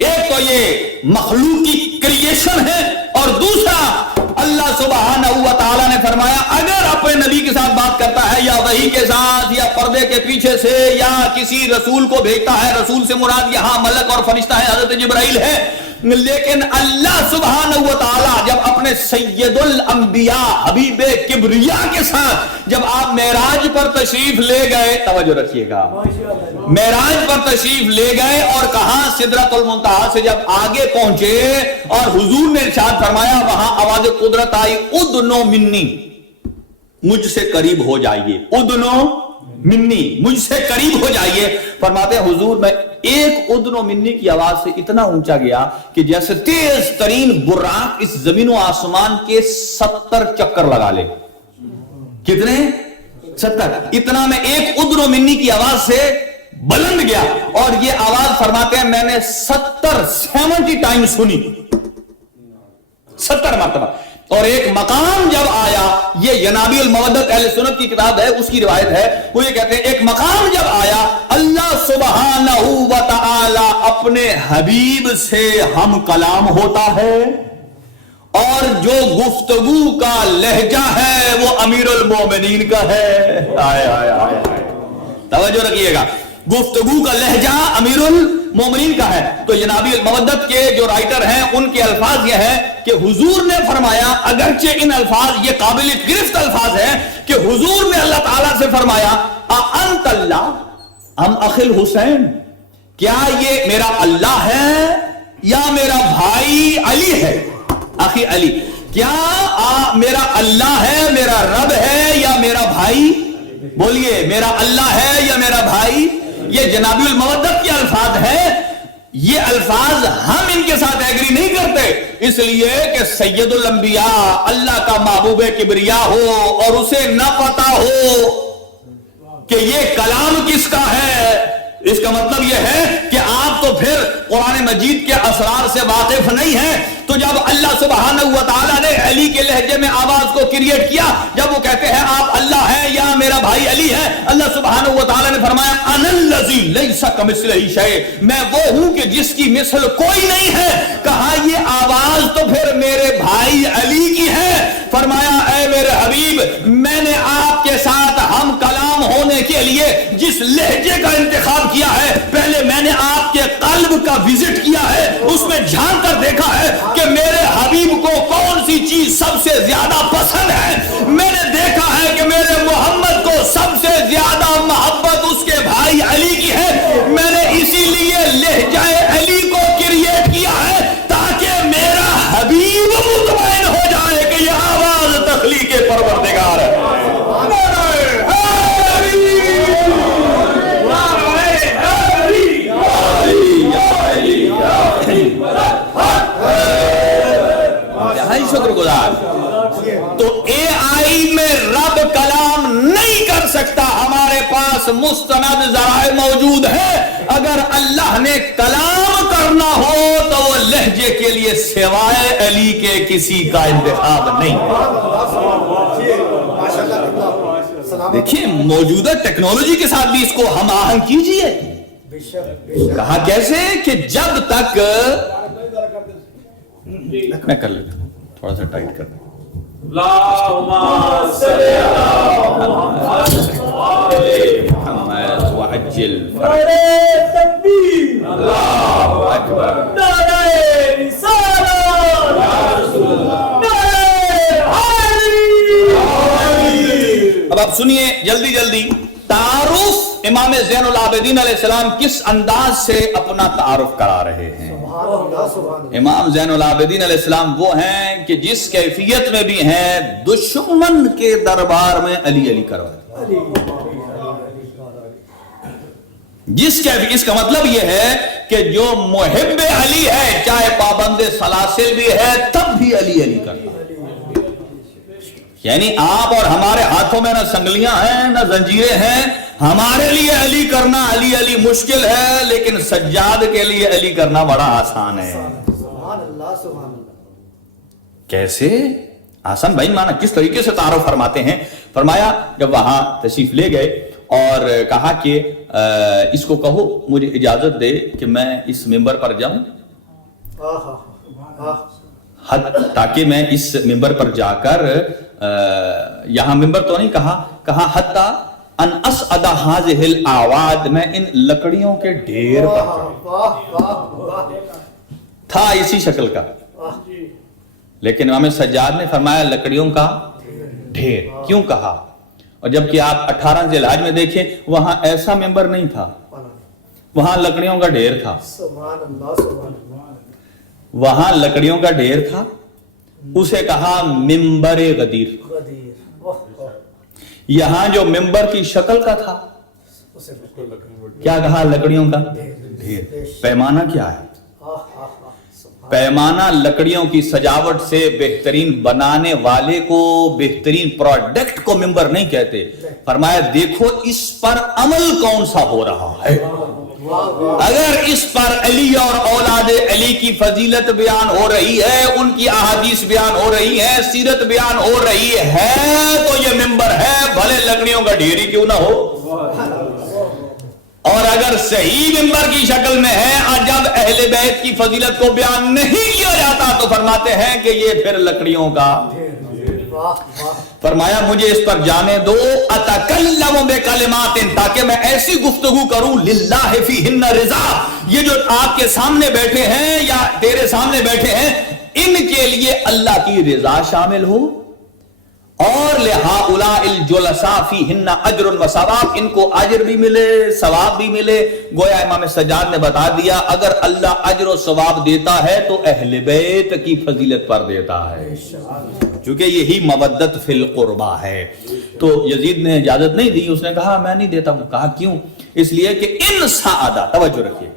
ایک تو یہ مخلوق کی کریشن ہے، اور دوسرا اللہ سبحانہ و تعالیٰ نے فرمایا اگر اپنے نبی کے ساتھ بات کرتا ہے یا وحی کے ساتھ یا پردے کے پیچھے سے یا کسی رسول کو بھیجتا ہے، رسول سے مراد یہاں ملک اور فرشتہ ہے، حضرت جبرائیل ہے. لیکن اللہ سبحانہ و تعالیٰ جب اپنے سید الانبیاء حبیب کبریا کے ساتھ جب آپ معراج پر تشریف لے گئے، توجہ رکھیے گا، معراج پر تشریف لے گئے اور کہاں سدرۃ المنتہا سے جب آگے پہنچے اور حضور نے ارشاد فرمایا، وہاں آواز قدرت آئی ادنو منی، مجھ سے قریب ہو جائیے. ادنو منی، مجھ سے قریب ہو جائیے. فرماتے ہیں حضور میں ایک ادنو منی کی آواز سے اتنا اونچا گیا کہ جیسے تیز ترین براق اس زمین و آسمان کے 70 چکر لگا لے. کتنے؟ 70. اتنا میں ایک ادنو منی کی آواز سے بلند گیا. اور یہ آواز فرماتے ہیں میں نے 70 ٹائم سنی، 70 مرتبہ. اور ایک مقام جب آیا، یہ ینابی المودت اہل سنت کی کتاب ہے، اس کی روایت ہے، وہ یہ کہتے ہیں ایک مقام جب آیا اللہ سبحانہ و تعالی اپنے حبیب سے ہم کلام ہوتا ہے، اور جو گفتگو کا لہجہ ہے وہ امیر المومنین کا ہے. آئے آئے آئے. توجہ رکھیے گا, گفتگو کا لہجہ امیرُ مومنین کا ہے. تو جناب المودت کے جو رائٹر ہیں ان کے الفاظ یہ ہے کہ حضور نے فرمایا, اگرچہ ان الفاظ یہ قابل گرفت الفاظ ہیں کہ حضور نے اللہ تعالیٰ سے فرمایا انت اللہ ام اخی الحسین, کیا یہ میرا اللہ ہے یا میرا بھائی علی ہے. اخی علی, کیا میرا اللہ ہے, میرا رب ہے یا میرا بھائی؟ بولیے, میرا اللہ ہے یا میرا بھائی؟ یہ جناب المودت کے الفاظ ہیں. یہ الفاظ ہم ان کے ساتھ ایگری نہیں کرتے, اس لیے کہ سید الانبیاء اللہ کا محبوب کبریا ہو اور اسے نہ پتا ہو کہ یہ کلام کس کا ہے. اس کا مطلب یہ ہے کہ آپ تو پھر قرآن مجید کے اسرار سے واقف نہیں ہیں. تو جب اللہ سبحانہ و تعالیٰ نے علی کے لہجے میں آواز کو کریٹ کیا, جب وہ کہتے ہیں آپ اللہ ہیں یا میرا بھائی علی ہے, اللہ سبحانہ و تعالیٰ نے فرمایا انا الذی لیس کمثلہ شیء, میں وہ ہوں کہ جس کی مثل کوئی نہیں ہے. کہا یہ آواز تو پھر میرے بھائی علی کی ہے. فرمایا اے میرے حبیب, میں نے آپ کے ساتھ ہم کلام ہونے کے لیے جس لہجے کا انتخاب کیا ہے, پہلے میں نے آپ کے قلب کا وزٹ کیا ہے, اس میں جھانک کر دیکھا ہے کہ میرے حبیب کو کون سی چیز سب سے زیادہ پسند ہے. میں نے دیکھا ہے کہ میرے محمد کو سب سے زیادہ محبت اس کے بھائی علی کی ہے. میں نے اسی لیے لہجہ علی کو کریٹ کیا ہے تاکہ میرا حبیب مطمئن ہو جائے کہ یہ آواز تخلیق پروردگار ہے. شکر گزار. تو اے آئی میں رب کلام نہیں کر سکتا, ہمارے پاس مستند ذرائع موجود ہیں. اگر اللہ نے کلام کرنا ہو تو وہ لہجے کے لیے سوائے علی کے کسی کا انتخاب نہیں. دیکھیں موجودہ ٹیکنالوجی کے ساتھ بھی اس کو ہم آہنگ کیجئے. کہا کیسے کہ جب تک میں کر لیتا ہوں, تھوڑا سا ٹائٹ کر دیں. اللہم صلی علی محمد وعجل فرج. اللہ اکبر. نعرہ رسالت یا رسول اللہ. اب آپ سنیے جلدی جلدی. تعارف امام زین العابدین علیہ السلام کس انداز سے اپنا تعارف کرا رہے ہیں. امام زین العابدین علیہ السلام وہ ہیں کہ جس کیفیت میں بھی ہیں دشمن کے دربار میں علی علی کرواتے. اس کا مطلب یہ ہے کہ جو محب علی ہے چاہے پابند سلاسل بھی ہے تب بھی علی علی کرتا. یعنی آپ اور ہمارے ہاتھوں میں نہ سنگلیاں ہیں نہ زنجیریں ہیں. ہمارے لیے علی کرنا علی علی مشکل ہے, لیکن سجاد کے لیے علی کرنا بڑا آسان ہے. کیسے آسان بھائی؟ مانا کس طریقے سے تعارف فرماتے ہیں. فرمایا جب وہاں تشریف لے گئے اور کہا کہ اس کو کہو مجھے اجازت دے کہ میں اس ممبر پر جاؤں, تاکہ میں اس ممبر پر جا کر, یہاں ممبر تو نہیں کہا حتی ان اسعد هذه الاعواد, میں ان لکڑیوں کے ڈھیر پر تھا اسی شکل کا. لیکن امام سجاد نے فرمایا لکڑیوں کا ڈھیر. کیوں کہا؟ اور جبکہ آپ 18 ذی الحج میں دیکھیں وہاں ایسا ممبر نہیں تھا, وہاں لکڑیوں کا ڈھیر تھا. وہاں لکڑیوں کا ڈھیر تھا. اسے کہا ممبر غدیر. یہاں جو ممبر کی شکل کا تھا کیا کہا؟ لکڑیوں کا ڈھیر. پیمانہ کیا ہے؟ پیمانہ لکڑیوں کی سجاوٹ سے بہترین بنانے والے کو, بہترین پروڈکٹ کو ممبر نہیں کہتے. فرمایا دیکھو اس پر عمل کون سا ہو رہا ہے. اگر اس پر علی اور اولاد علی کی فضیلت بیان ہو رہی ہے, ان کی احادیث بیان ہو رہی ہے, سیرت بیان ہو رہی ہے, تو یہ ممبر ہے, بھلے لکڑیوں کا ڈھیر ہی کیوں نہ ہو. اور اگر صحیح ممبر کی شکل میں ہے اور جب اہل بیت کی فضیلت کو بیان نہیں کیا جاتا تو فرماتے ہیں کہ یہ پھر لکڑیوں کا. فرمایا مجھے اس پر جانے دو اتکلم بکلمات، تاکہ میں ایسی گفتگو کروں للہ فیہن رضا، یہ جو آپ کے سامنے بیٹھے ہیں یا تیرے سامنے بیٹھے ہیں ان کے لیے اللہ کی رضا شامل ہو، اور لہؤلاء الجلساء فیہن اجر و ثواب، ان کو اجر بھی ملے ثواب بھی ملے۔ گویا امام سجاد نے بتا دیا اگر اللہ اجر و ثواب دیتا ہے تو اہل بیت کی فضیلت پر دیتا ہے، چونکہ یہی مودت فی القربہ ہے۔ تو یزید نے اجازت نہیں دی، اس نے کہا میں نہیں دیتا ہوں۔ کہا کیوں؟ اس لیے کہ ان سعادہ، توجہ رکھیے،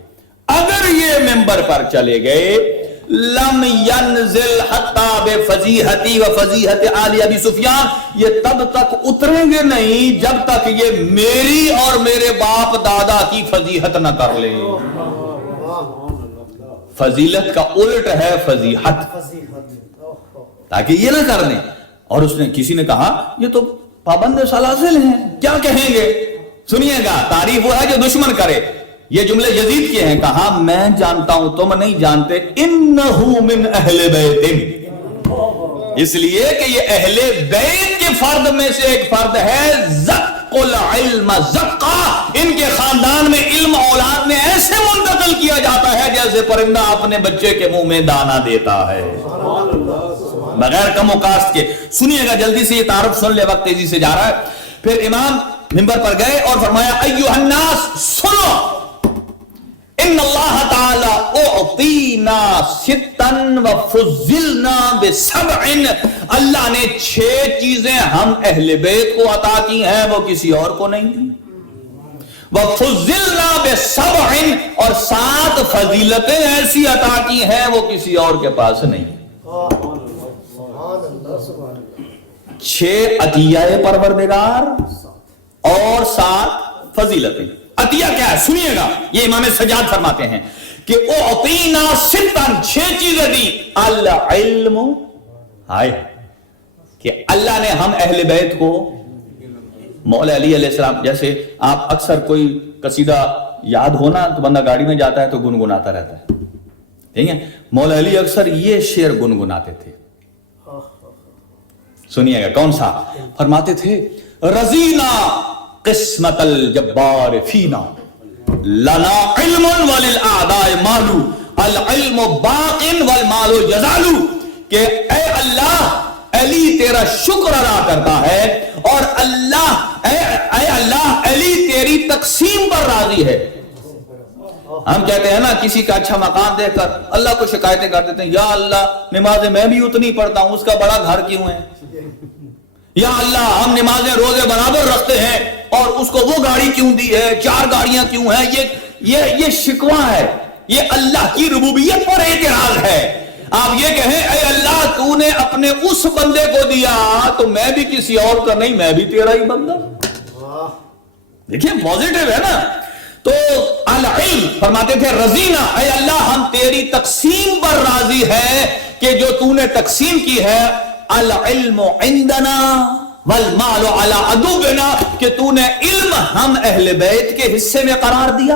اگر یہ ممبر پر چلے گئے لم ینزل حتی بفضیحتی و فضیحت آل ابی سفیان، یہ تب تک اتریں گے نہیں جب تک یہ میری اور میرے باپ دادا کی فضیحت نہ کر لیں۔ فضیلت کا الٹ ہے فضیحت، تاکہ یہ نہ کر لیں۔ اور اس نے کسی نے کہا یہ تو پابند سلاسل ہیں، کیا کہیں گے؟ سنیے گا، تعریف وہ ہے جو دشمن کرے۔ یہ جملے یزید کے ہیں، کہا میں جانتا ہوں تم نہیں جانتے، انہو من اہل بیت، اس لیے کہ یہ اہل بیت کے فرد میں سے ایک فرد ہے۔ زق العلم زقا، ان کے خاندان میں علم اولاد میں ایسے منتقل کیا جاتا ہے جیسے پرندہ اپنے بچے کے منہ میں دانا دیتا ہے، بغیر کم و کاست کے۔ سنیے گا جلدی سے، یہ تعارف سن لے، وقت تیزی سے جا رہا ہے۔ پھر امام ممبر پر گئے اور فرمایا ایھا الناس، سنو، ان اللہ تعالی اعطینا ستا وفضلنا بسبع، اللہ نے 6 چیزیں ہم اہل بیت کو عطا کی ہیں، وہ کسی اور کو نہیں دی۔ وفضلنا بسبع، اور 7 فضیلتیں ایسی عطا کی ہیں وہ کسی اور کے پاس نہیں۔ 6 عطیہ پروردگار اور 7 فضیلتیں۔ عطیہ کیا ہے؟ سنیے گا، یہ امام سجاد فرماتے ہیں کہ اعطینا ستاً، 6 چیزیں دی۔ العلم، ہائے کہ اللہ نے ہم اہل بیت کو، مولا علی علیہ السلام، جیسے آپ اکثر کوئی قصیدہ یاد ہونا تو بندہ گاڑی میں جاتا ہے تو گنگناتا رہتا ہے، ٹھیک ہے؟ مولا علی اکثر یہ شعر گنگناتے تھے، سنیے گا کون سا؟ فرماتے تھے رضینا قسمت الجبار فینا لنا علم وللأعداء مال، العلم باق والمال یزال، کہ اے اللہ، علی تیرا شکر ادا کرتا ہے اور اے اللہ علی تیری تقسیم پر راضی ہے۔ ہم کہتے ہیں نا کسی کا اچھا مقام دیکھ کر اللہ کو شکایتیں کر دیتے ہیں، یا اللہ نمازیں میں بھی اتنی پڑھتا ہوں، اس کا بڑا گھر کیوں ہے؟ یا اللہ ہم نمازیں روزے برابر رکھتے ہیں اور اس کو وہ گاڑی کیوں دی ہے، 4 گاڑیاں کیوں ہیں؟ یہ شکوہ ہے، یہ اللہ کی ربوبیت پر اعتراض ہے۔ آپ یہ کہیں اے اللہ تو نے اپنے اس بندے کو دیا تو میں بھی کسی اور کا نہیں، میں بھی تیرا ہی بندہ۔ دیکھیں پوزیٹو ہے نا۔ تو العلم فرماتے تھے رضینا، اے اللہ ہم تیری تقسیم پر راضی ہے کہ جو تو نے تقسیم کی ہے۔ العلم عندنا والمال على عدونا، کہ تو نے علم ہم اہل بیت کے حصے میں قرار دیا،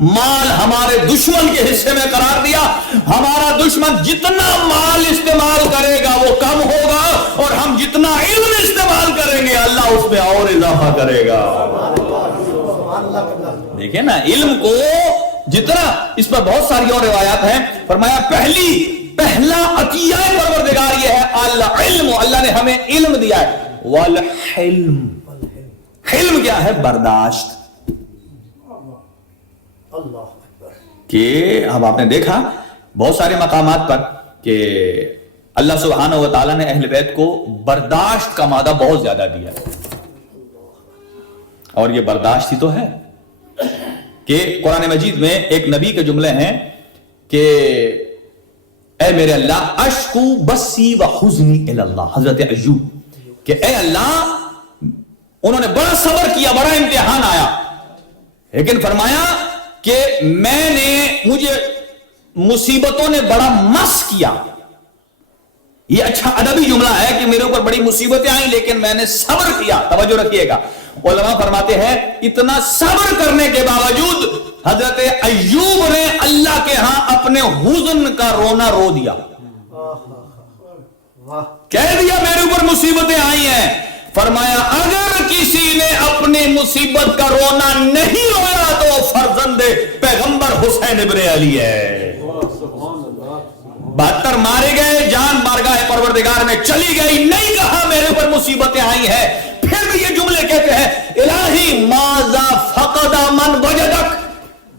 مال ہمارے دشمن کے حصے میں قرار دیا۔ ہمارا دشمن جتنا مال استعمال کرے گا وہ کم ہوگا، اور ہم جتنا علم استعمال کریں گے اللہ اس میں اور اضافہ کرے گا۔ دیکھیں نا علم کو جتنا، اس پر بہت ساری اور روایات ہیں۔ فرمایا پہلا عطیہ پروردگار یہ ہے العلم، اللہ نے ہمیں علم دیا ہے۔ والحلم، حلم کیا ہے؟ برداشت۔ کہ اب آپ نے دیکھا بہت سارے مقامات پر کہ اللہ سبحانہ و تعالیٰ نے اہل بیت کو برداشت کا مادہ بہت زیادہ دیا، اور یہ برداشت ہی تو ہے کہ قرآن مجید میں ایک نبی کے جملے ہیں کہ اے میرے اللہ اشکو بسی و حزنی الی اللہ، حضرت ایوب کہ اے اللہ انہوں نے بڑا صبر کیا، بڑا امتحان آیا، لیکن فرمایا کہ مجھے مصیبتوں نے بڑا مس کیا۔ یہ اچھا ادبی جملہ ہے کہ میرے اوپر بڑی مصیبتیں آئیں لیکن میں نے صبر کیا۔ توجہ رکھیے گا، علماء فرماتے ہیں اتنا صبر کرنے کے باوجود حضرت ایوب نے اللہ کے ہاں اپنے حزن کا رونا رو دیا۔ کہہ دیا میرے اوپر مصیبتیں آئی ہیں. فرمایا اگر کسی نے اپنی مصیبت کا رونا نہیں رویا تو فرزند پیغمبر حسین ابن علی ہے. 72 مارے گئے, جان بارگاہ پروردگار میں چلی گئی, نہیں کہا میرے اوپر مصیبتیں آئی ہیں. پھر بھی یہ جملے کہتے ہیں الہی ماذا فقد من وجدک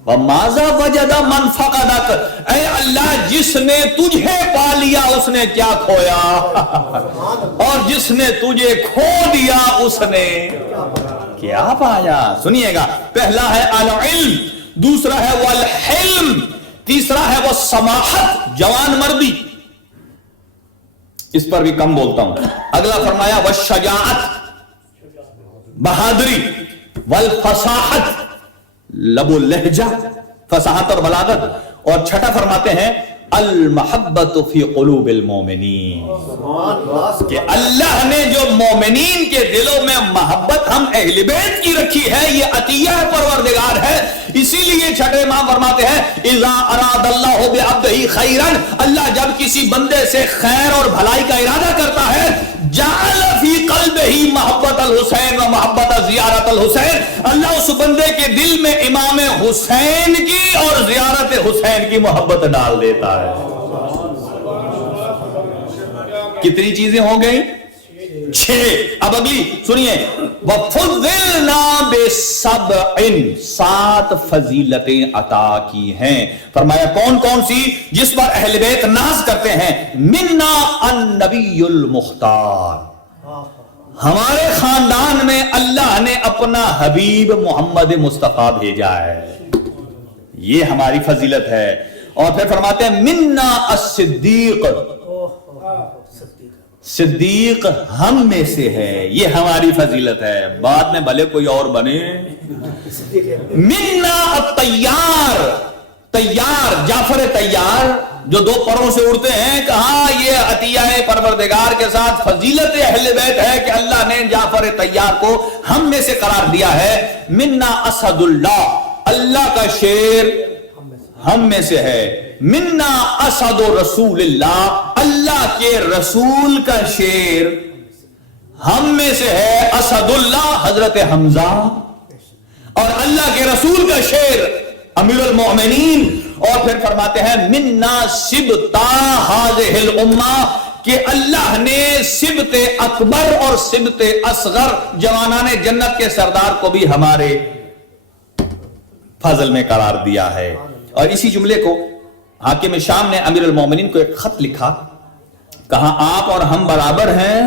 وماذا وجد من فقدک, اے اللہ جس نے تجھے پا لیا اس نے کیا کھویا, اور جس نے تجھے کھو دیا اس نے کیا پایا. سنیے گا, پہلا ہے العلم, دوسرا ہے والحلم, تیسرا ہے وہ سماحت, جوان مردی, اس پر بھی کم بولتا ہوں. اگلا فرمایا والشجاعت, بہادری, والفصاحت, لب و لہجہ, فصاحت اور بلاغت, اور چھٹا فرماتے ہیں المحبت فی قلوب المومنین, کہ اللہ نے جو مومنین کے دلوں میں محبت ہم اہل بیت کی رکھی ہے یہ عطیہ پروردگار ہے. اسی لیے چھٹے امام فرماتے ہیں اذا اراد اللہ بعبدہ خیرا, اللہ جب کسی بندے سے خیر اور بھلائی کا ارادہ کرتا ہے جعل فی قلبہ محبت الحسین و محبت زیارت الحسین, اللہ اس بندے کے دل میں امام حسین کی اور زیارت حسین کی محبت ڈال دیتا ہے. کتنی چیزیں ہو گئی؟ 6. اب اگلی سنیے, وَفُضِّلْنَا بِسَبْعٍ, 7 فضیلتیں عطا کی ہیں. فرمایا کون کون سی جس پر اہل بیت ناز کرتے ہیں؟ منا النبی المختار, ہمارے خاندان میں اللہ نے اپنا حبیب محمد مصطفیٰ بھیجا ہے, یہ ہماری فضیلت ہے. اور پھر فرماتے ہیں منا الصدیق, صدیق ہم میں سے ہے, یہ ہماری فضیلت ہے, بعد میں بھلے کوئی اور بنے. منا الطیار, تیار, جعفر تیار جو 2 پروں سے اڑتے ہیں, کہا یہ عطیہ پروردگار کے ساتھ فضیلت اہل بیت ہے کہ اللہ نے جعفر تیار کو ہم میں سے قرار دیا ہے. منا اسد اللہ, اللہ کا شیر ہم میں سے ہے. منا اسد رسول اللہ, اللہ کے رسول کا شیر ہم میں سے ہے. اسد اللہ حضرت حمزہ, اور اللہ کے رسول کا شیر امیر المؤمنین. اور پھر فرماتے ہیں منا سبتا ہذہ الامہ, کہ اللہ نے سبت اکبر اور سبت اصغر جوانان جنت کے سردار کو بھی ہمارے فضل میں قرار دیا ہے. اور اسی جملے کو حاکم شام نے امیر المومنین کو ایک خط لکھا, کہا آپ اور ہم برابر ہیں.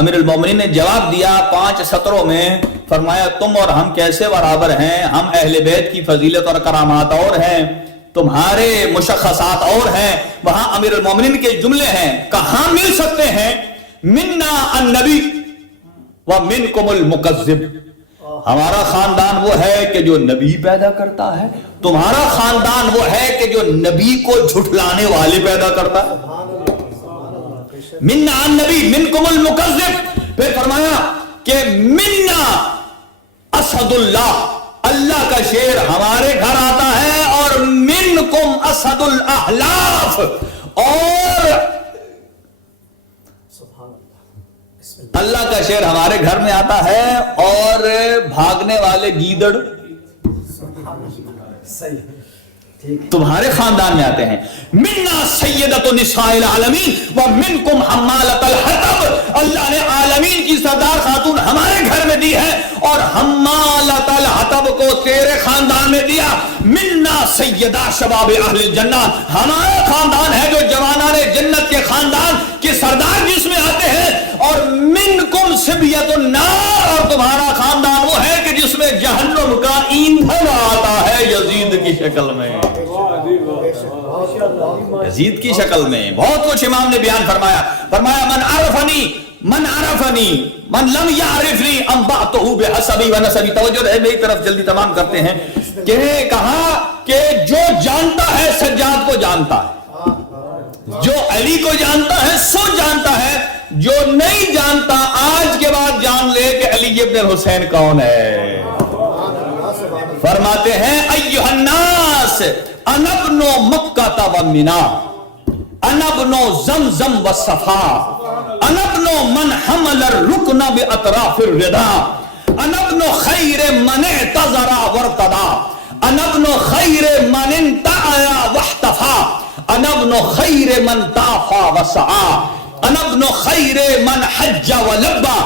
امیر المومنین نے جواب دیا 5 سطروں میں, فرمایا تم اور ہم کیسے برابر ہیں, ہم اہل بیت کی فضیلت اور کرامات اور ہیں, تمہارے مشخصات اور ہیں. وہاں امیر المومنین کے جملے ہیں, کہاں مل سکتے ہیں؟ منا النبی ومنکم المکذب, ہمارا خاندان وہ ہے کہ جو نبی پیدا کرتا ہے, تمہارا خاندان وہ ہے کہ جو نبی کو جھٹلانے والے پیدا کرتا ہے. منا النبی منکم المکذب. پھر فرمایا کہ منا اسد اللہ, اللہ کا شیر ہمارے گھر آتا ہے. اور منکم اسد الاحلاف, اور اللہ کا شیر ہمارے گھر میں آتا ہے اور بھاگنے والے گیدڑ تمہارے خاندان میں آتے ہیں. منا سیدۃ نساء العالمین ومنکم حمالۃ الحطب, اللہ نے عالمین کی سردار خاتون ہمارے گھر میں دی ہے اور حمالۃ الحطب کو تیرے خاندان میں دیا. منا سیدہ شباب اہل الجنہ, ہمارا خاندان ہے جو جوانان جنت کے خاندان کے سردار جس میں آتے ہیں. اور منکم صبیۃ النار, اور تمہارا خاندان وہ ہے کہ جس میں جہنم کا ایندھن آتا ہے یزید کی شکل میں, یزید کی شکل میں. بہت کچھ امام نے بیان فرمایا. فرمایا من عرفنی من لم یعرفنی انبأتہ بحسبی ونسبی. توجہ ہے میری طرف, جلدی تمام کرتے ہیں. کہ کہا کہ جو جانتا ہے سجاد کو جانتا ہے, جو علی کو جانتا ہے سو جانتا ہے, جو نہیں جانتا آج کے بعد جان لے کہ علی ابن الحسین کون ہے. فرماتے ہیں ایھا الناس انا ابن مکہ و منا, انا ابن زمزم والصفا، انا ابن من حمل الرکن باطراف الردا، انا ابن خیر من اعتذر وارتدا، انا ابن خیر من انتعیا واحتفا، انا ابن خیر من طافا وسعا، انا ابن خیر من حج ولبا،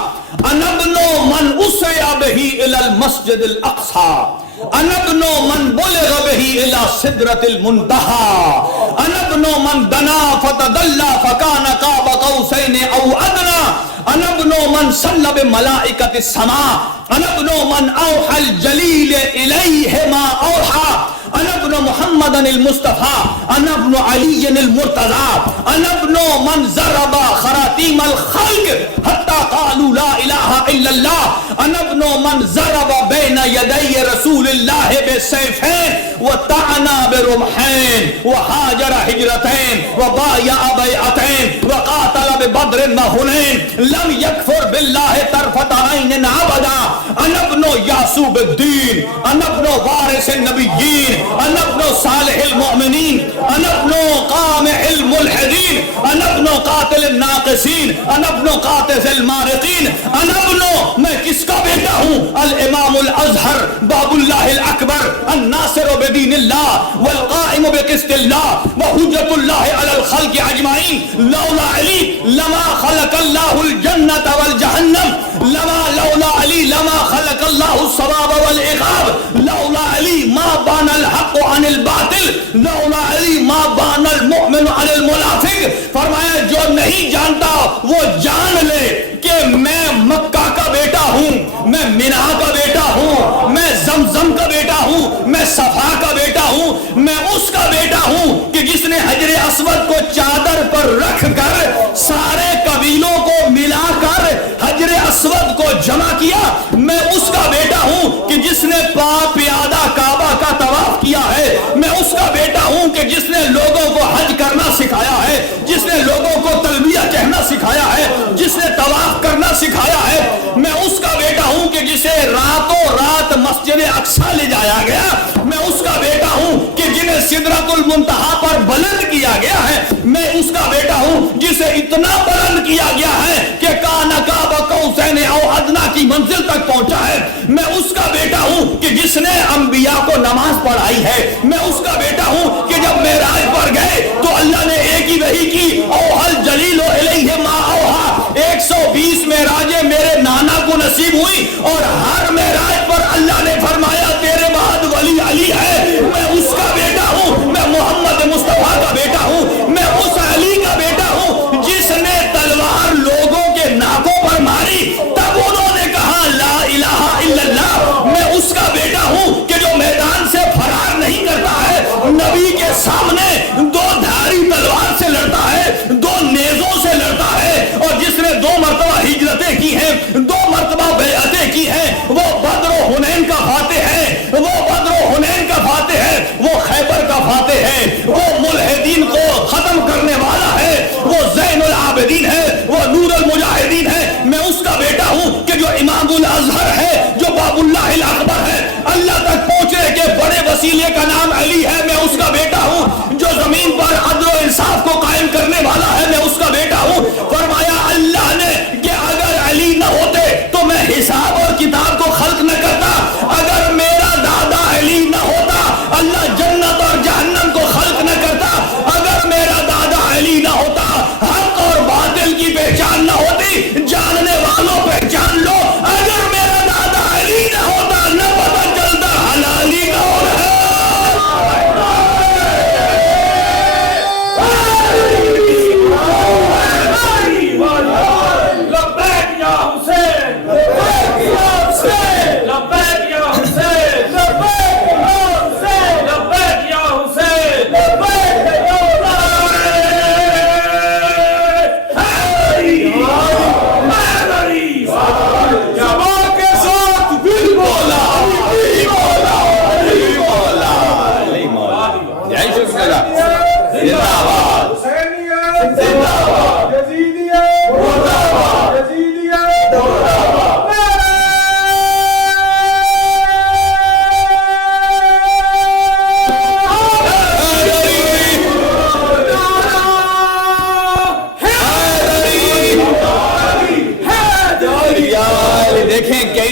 انا ابن من اسرع به الى المسجد الاقصى، انا ابن من بلغ به الى سدرة المنتهى، انا ابن من دنا فتدلى فكان قاب قوسين او ادنى، انا ابن من صلى بملائكة السماء، انا ابن من اوحى الجليل اليه ما اوحى، انا ابن محمد المصطفى، انا ابن علي المرتضى، انا ابن من ضرب خراتيم الخلق حتى قالوا لا اله الا الله، انا ابن من ضرب بين يدي رسول الله بالسيفين وطعن برمحين وهاجر هجرتين وبايع بيعتين وقاتل ببدر وحنين لم يكفر بالله طرفة عين ابدا، انا ابن يعصوب الدين، انا ابن وارث النبيين، انا ابن صالح المؤمنين، انا ابن قامع الملحدين، انا ابن قاتل الناقصين، انا ابن قاتل المارقين، انا ابن میں کس کا بیٹا ہوں؟ الامام الازہر باب اللہ الاکبر الناصر بدین اللہ والقائم بقسط اللہ وحجت اللہ علی الخلق اجمعین، لولا علی لما خلق اللہ الجنت والجہنم، لولا علی لما خلق اللہ الثواب والعقاب، لولا علی ما بان الحق عن الباطل، لولا علی ما بان المؤمن عن المنافق۔ فرمایا جو نہیں جانتا وہ جان لے کہ میں مکہ کا بیٹا ہوں، میں مینا کا بیٹا ہوں، میں زمزم کا بیٹا ہوں، میں صفا کا بیٹا ہوں، میں اس کا بیٹا ہوں کہ جس نے حجر اسود کو چادر پر رکھ کر سارے قبیلوں کو ملا کر حجر اسود کو جمع کیا، میں اس کا بیٹا ہوں کہ جس نے پا پیادہ کعبہ کا طواف کیا ہے، میں اس کا بیٹا ہوں کہ جس نے لوگوں کو حج کرنا سکھایا ہے، جس نے لوگوں کو تلبیہ کہنا سکھایا ہے، جس نے طواف کرنا سکھایا ہے، میں اس کا بیٹا ہوں کہ جسے راتوں رات مسجد اقصی لے جایا گیا، میں اس کا بیٹا ہوں کہ جنہیں سدرۃ المنتہا پر بلند کیا گیا ہے، میں اس کا بیٹا ہوں جسے اتنا بلند کیا گیا ہے کہ کان قاب قوسین او ادنی کی منزل تک پہنچا ہے، میں اس کا بیٹا ہوں کہ جس نے انبیاء کو نماز پڑھائی ہے، میں اس کا بیٹا ہوں کہ جب معراج پر گئے تو اللہ نے ایک ہی وحی کی، اوحل جلیل الیہ ما اوحا، 120 معراجیں میرے نانا کو نصیب ہوئی، اور ہر معراج پر اللہ نے فرمایا تیرے بعد ولی علی ہے، میں اس کا بیٹا ہوں، میں محمد مصطفیٰ کا بیٹا ہوں، میں اس علی کا بیٹا ہوں جس نے تلوار لوگوں کے ناکوں پر ماری، تب انہوں نے کہا لا الہ الا اللہ، میں اس کا بیٹا ہوں کہ جو میدان سے فرار نہیں کرتا ہے، نبی کے سامنے دو دھاری تلوار سے لڑتا ہے، دو نیزوں سے لڑتا ہے، اور جس نے 2 مرتبہ ہجرتیں کی ہیں، 2 مرتبہ بیعتیں کی ہیں، وہ بدر و حنین کا فاتح ہے، وہ بدر و حنین کا فاتح ہے، وہ خیبر کا فاتح ہے، وہ ملحدین کو ختم کرنے والا ہے، وہ زین العابدین ہے، وہ نور المجاہدین ہے، میں اس کا بیٹا ہوں کہ جو امام الازہر ہے، جو باب اللہ الاکبر ہے، اللہ تک پہنچے کہ بڑے وسیلے کا نام علی ہے، میں اس کا بیٹا ہوں، جو زمین پر عدل و انصاف کو قائم کرنے والا ہے، میں اس کا بیٹا ہوں۔ فرمایا اللہ نے کہ اگر علی نہ ہوتے تو میں حساب اور کتاب کو خلق نہ کرتا، اگر میرا دادا علی نہ ہوتا اللہ جنت اور جہنم کو خلق نہ کرتا، اگر میرا دادا علی نہ ہوتا حق اور باطل کی پہچان نہ ہوتی، جاننے والوں پہچان لو، اگر میرا دادا علی نہ ہوتا نہ پتہ چلتا حلالی کون ہے۔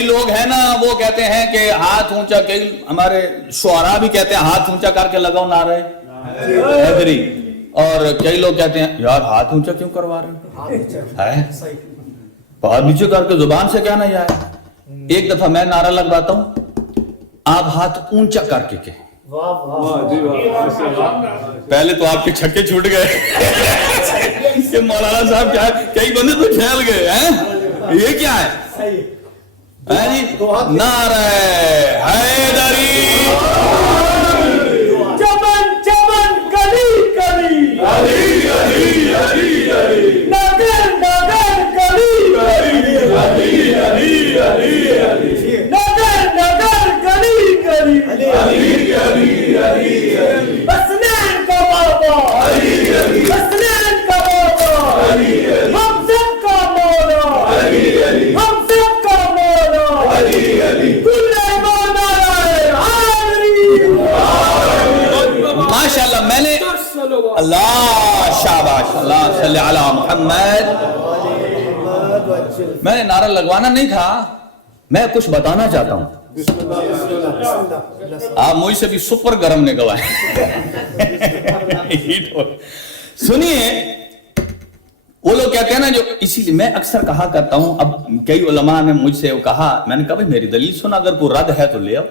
لوگ ہیں نا وہ کہتے ہیں کہ ہاتھ اونچا، کئی ہمارے شعراء بھی کہتے ہیں ہاتھ اونچا کر کے لگاؤ نعرے حیدری، اور کئی لوگ کہتے ہیں یار ہاتھ اونچا کیوں کروا رہے ہیں، ہاتھ نیچے کر کے زبان سے کیا نہ جائے. ایک دفعہ میں نعرہ لگواتا ہوں، آپ ہاتھ اونچا کر کے کہیں. پہلے تو آپ کے چھکے چھوٹ گئے کہ مولانا صاحب کیا ہے، کئی بندے تو پھیل گئے ہیں، یہ کیا ہے نعرہ حیدری. چمن چمن گلی گلی علی علی علی علی، نگر نگر گلی گلی علی علی علی علی، نگر نگر گلی گلی علی علی علی علی، حسنین کا بابا علی علی، حسنین کا بابا علی علی، ہم سب کا مولا علی علی، ہم سب کا مولا علی علی، کل مولا حیدری. ماشاءاللہ میں نے اللہ شاباش اللہ صلی علی محمد، میں نے نعرہ لگوانا نہیں تھا، میں کچھ بتانا چاہتا ہوں. آپ مجھ سے بھی سپر گرم نکل آئے. سنیے وہ لوگ کہتے ہیں نا جو، اسی لیے میں اکثر کہا کرتا ہوں، اب کئی علماء نے مجھ سے کہا، میں نے کہا بھائی میری دلیل سنا، اگر کوئی رد ہے تو لے آؤ.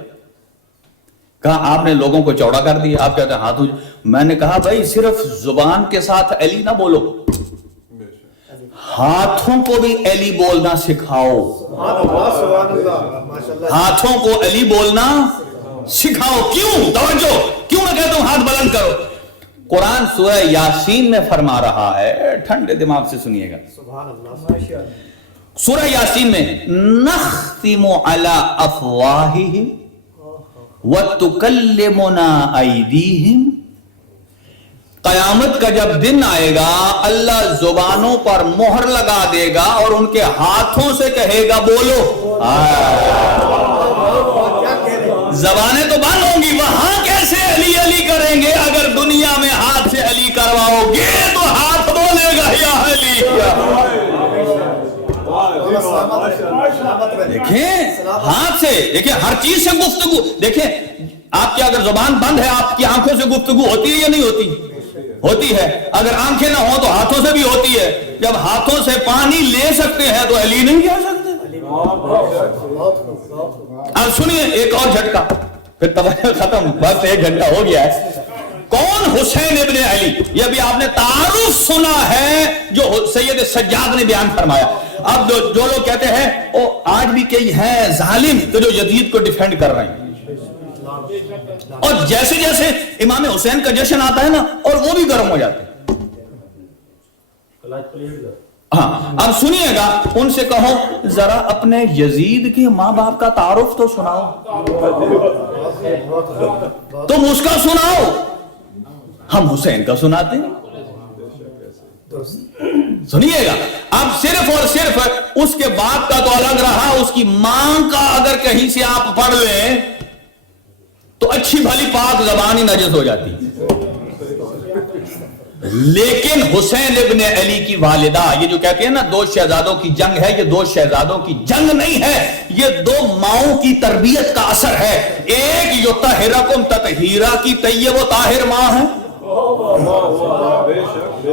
کہا آپ نے لوگوں کو چوڑا کر دیا، آپ کہتے ہیں ہاتھوں. میں نے کہا بھائی صرف زبان کے ساتھ علی نہ بولو، ہاتھوں کو بھی علی بولنا سکھاؤ، ہاتھوں کو علی بولنا سکھاؤ. کیوں؟ توجہ، کیوں میں کہتا ہوں ہاتھ بلند کرو؟ قرآن سورہ یاسین میں فرما رہا ہے، ٹھنڈے دماغ سے سنیے گا. سورہ یاسین میں نختم علی افواہہم وَتُكَلِّمُنَا أَيْدِيهِمْ، قیامت کا جب دن آئے گا اللہ زبانوں پر مہر لگا دے گا اور ان کے ہاتھوں سے کہے گا بولو. زبانیں تو بند ہوں گی، وہاں کیسے علی علی کریں گے؟ اگر دنیا میں ہاتھ سے علی کرواؤ گے تو ہاتھ بولے گا یا علی. دیکھیں ہاتھ سے، دیکھیں ہر چیز سے گفتگو. دیکھیں آپ کی اگر زبان بند ہے آپ کی آنکھوں سے گفتگو ہوتی ہے یا نہیں ہوتی؟ ہوتی ہے. اگر آنکھیں نہ ہوں تو ہاتھوں سے بھی ہوتی ہے. جب ہاتھوں سے پانی لے سکتے ہیں تو علی نہیں کہہ سکتے. اب سنیے ایک اور جھٹکا، پھر توجہ ختم، بس 1 گھنٹہ ہو گیا ہے. کون؟ حسین ابن علی. یہ ابھی آپ نے تعارف سنا ہے جو سید سجاد نے بیان فرمایا. اب جو لوگ کہتے ہیں وہ آج بھی کئی ہیں ظالم تو جو یزید کو ڈیفینڈ کر رہے ہیں، اور جیسے جیسے امام حسین کا جشن آتا ہے نا اور وہ بھی گرم ہو جاتے ہیں. ہاں اب سنیے گا، ان سے کہو ذرا اپنے یزید کے ماں باپ کا تعارف تو سناؤ، تم اس کا سناؤ، ہم حسین کا سناتے ہیں. سنیے گا اب صرف اور صرف اس کے باپ کا تو الگ رہا، اس کی ماں کا اگر کہیں سے آپ پڑھ لیں تو اچھی بھلی پاک زبان ہی نجس ہو جاتی. لیکن حسین ابن علی کی والدہ، یہ جو کہتے ہیں نا 2 شہزادوں کی جنگ ہے، یہ 2 شہزادوں کی جنگ نہیں ہے، یہ 2 ماؤں کی تربیت کا اثر ہے. ایک یطہرکم تطہیرا کی طیب و طاہر ماں ہے،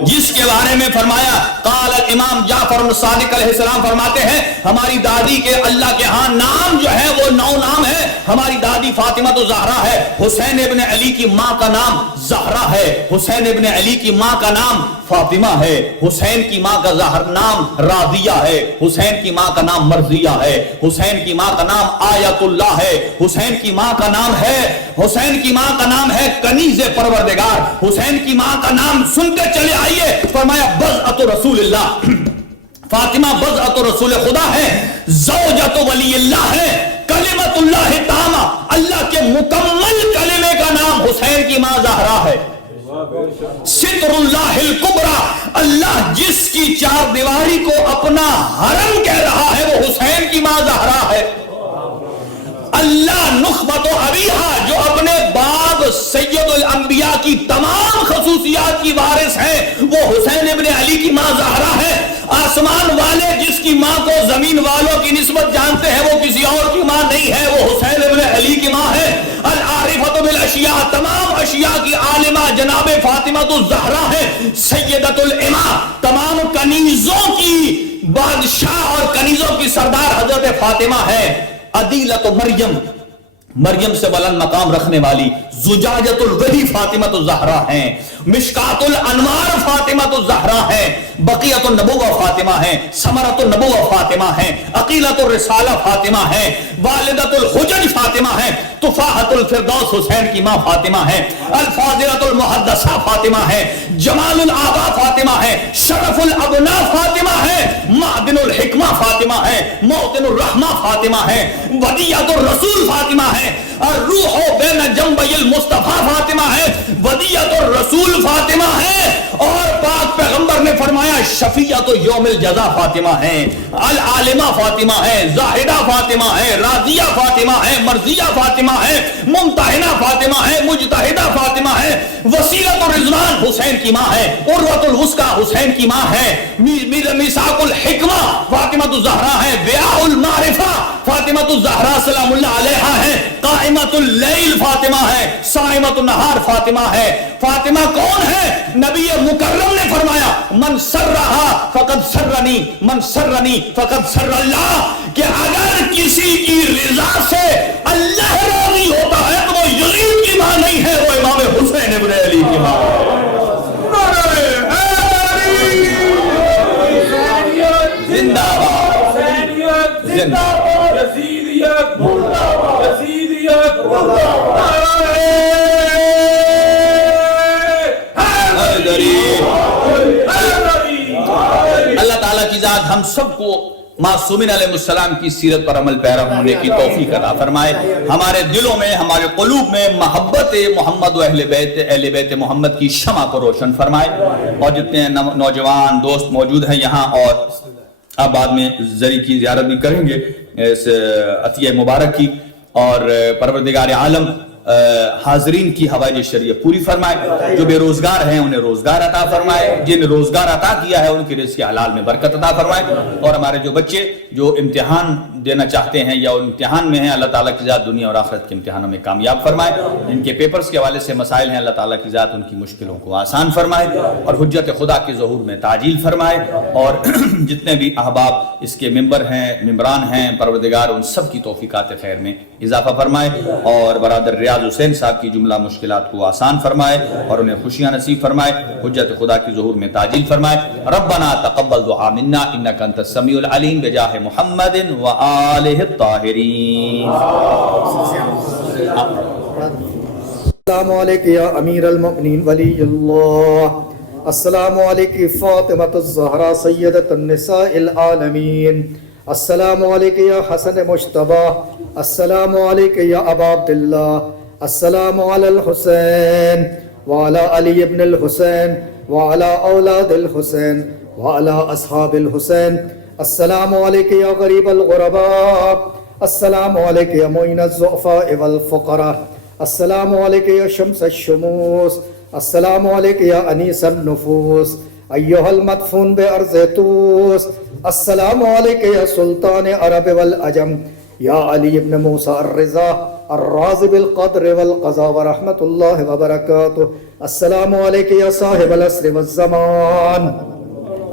جس کے بارے میں فرمایا قال امام جعفر صادق علیہ السلام فرماتے ہیں ہماری دادی کے اللہ کے ہاں نام جو ہے وہ 9 نام ہے. ہماری دادی فاطمہ تو زہرا ہے، حسین ابن علی کی ماں کا نام زہرا ہے، حسین ابن علی کی ماں کا نام فاطمہ ہے، حسین کی ماں کا نام راضیہ ہے، حسین کی ماں کا نام مرضیہ ہے، حسین کی ماں کا نام آیت اللہ ہے، حسین کی ماں کا نام ہے، حسین کی ماں کا نام ہے کنیز پروردگار. حسین کی ماں کا نام سنتے چلے آئیے، فرمایا بضعۃ رسول اللہ، فاطمہ بضعۃ رسول خدا ہے، زوجۃ ولی اللہ ہے، کلمۃ اللہ تامہ، اللہ کے مکمل کلمے کا نام حسین کی ماں زہرا ہے. ستر اللہ الکبریٰ، اللہ جس کی 4 دیواری کو اپنا حرم کہہ رہا ہے وہ حسین کی ماں زہرا ہے. اللہ نخبت و ابیہا، جو اپنے باپ سید الانبیاء کی تمام خصوصیات کی وارث ہیں وہ حسین ابن علی کی ماں زہرا ہے. آسمان والے جس کی ماں کو زمین والوں کی نسبت جانتے ہیں وہ کسی اور کی ماں نہیں ہے، وہ حسین ابن علی کی ماں ہے۔ العارفۃ بالاشیاء، تمام اشیاء کی عالمہ جناب فاطمہ الزہرا ہے، سیدۃ الاماء، تمام کنیزوں کی بادشاہ اور کنیزوں کی سردار حضرت فاطمہ ہے۔ عدیلۃ مریم، مریم سے بلند مقام رکھنے والی زجاجۃ الوحی فاطمہ الزہرا ہیں، مشکات الانوار فاطمہ الزہرا ہیں، بقیۃ النبوہ فاطمہ ہیں، ثمرۃ النبوہ فاطمہ ہیں، عقیلۃ الرسالہ فاطمہ ہیں، والدۃ الحجج فاطمہ ہیں، تفاحۃ الفردوس حسین کی ماں فاطمہ ہیں، الفاضلۃ المحدثہ فاطمہ ہیں، جمال الآباء فاطمہ ہیں، شرف الابناء فاطمہ ہیں، معدن الحکمہ فاطمہ ہیں، موطن الرحمہ فاطمہ ہیں، ودیعۃ الرسول فاطمہ ہیں، اور روح بین جنبی المصطفیٰ فاطمہ ہے، ودیعۃ الرسول فاطمہ ہے، اور پاک پیغمبر نے فرمایا شفیعۃ یوم الجزا فاطمہ ہیں، العالمہ فاطمہ ہے، زاہدہ فاطمہ ہے، راضیہ فاطمہ ہے، مرضیہ فاطمہ ہے، ممتحنہ فاطمہ ہے، مجتہدہ فاطمہ ہے، وسیلۃ الرضوان حسین کی ماں ہے، عروۃ الوثقیٰ حسین کی ماں ہے، میثاق الحکمہ فاطمہ الزہرا ہے، ضیاء المعرفہ فاطمہ الزہرا سلام اللہ علیہا ہے، قائمۃ اللیل فاطمہ ہے، صائمۃ النہار فاطمہ ہے۔ فاطمہ کون ہے؟ نبی مکرم نے فرمایا من سرہا فقد سرنی، من سرنی فقد سر اللہ، کہ اگر کسی کی رضا سے اللہ راضی ہوتا ہے تو وہ یزید کی ماں نہیں ہے، وہ امام حسین ابن علی کی ماں ہے۔ زندہ باد، زندہ باد، یزیدیت مردہ باد، یزیدیت مردہ باد، اللہ تعالیٰ کی ذات ہم سب کو معصومین علیہ السلام کی سیرت پر عمل پیرا ہونے کی توفیق عطا فرمائے، ہمارے دلوں میں ہمارے قلوب میں محبت محمد و اہل بیت محمد کی شمع کو روشن فرمائے، اور جتنے نوجوان دوست موجود ہیں یہاں اور اب بعد میں زری کی زیارت بھی کریں گے اس عطیہ مبارک کی، اور پروردگار عالم حاضرین کی حوائج شریعت پوری فرمائے، جو بے روزگار ہیں انہیں روزگار عطا فرمائے، جن روزگار عطا کیا ہے ان کے رزق حلال میں برکت عطا فرمائے، اور ہمارے جو بچے جو امتحان دینا چاہتے ہیں یا امتحان میں ہیں اللہ تعالیٰ کی ذات دنیا اور آخرت کے امتحانوں میں کامیاب فرمائے، جن کے پیپرز کے حوالے سے مسائل ہیں اللہ تعالیٰ کی ذات ان کی مشکلوں کو آسان فرمائے، اور حجت خدا کے ظہور میں تعجیل فرمائے، اور جتنے بھی احباب اس کے ممبر ہیں ممبران ہیں پروردگار ان سب کی توفیقات خیر میں اضافہ فرمائے، اور برادر ریاض حسین صاحب کی جملہ مشکلات کو آسان فرمائے اور انہیں خوشیاں نصیب فرمائے، حجت خدا کی ظہور میں تعجیل فرمائے۔ ربنا تقبل دعا منا انک انت السمیع العلیم بجاہ محمد وآلہ الطاہرین۔ السلام علیکم یا امیر المؤمنین ولی اللہ، السلام علیکم فاطمۃ الزہرا سیدۃ النساء العالمین، السلام علیکم یا حسن مجتبی، السلام علیکم یا ابا عبداللہ، السلام علی الحسین وعلی علی ابن الحسین وعلی اولاد الحسین وعلی اصحاب الحسین، السلام علیکم یا غریب الغرباء، السلام علیکم یا معین الضعفاء والفقراء، السلام علیکم یا شمس الشموس، السلام علیکم یا انیس النفوس، ایہا المدفون بارض توس، السلام علیکم یا سلطان عرب والعجم، یا علی ابن موسیٰ الرضا الراضی بالقدر والقضاء ورحمت اللہ وبرکاتہ، السلام علیکم یا صاحب العصر والزمان،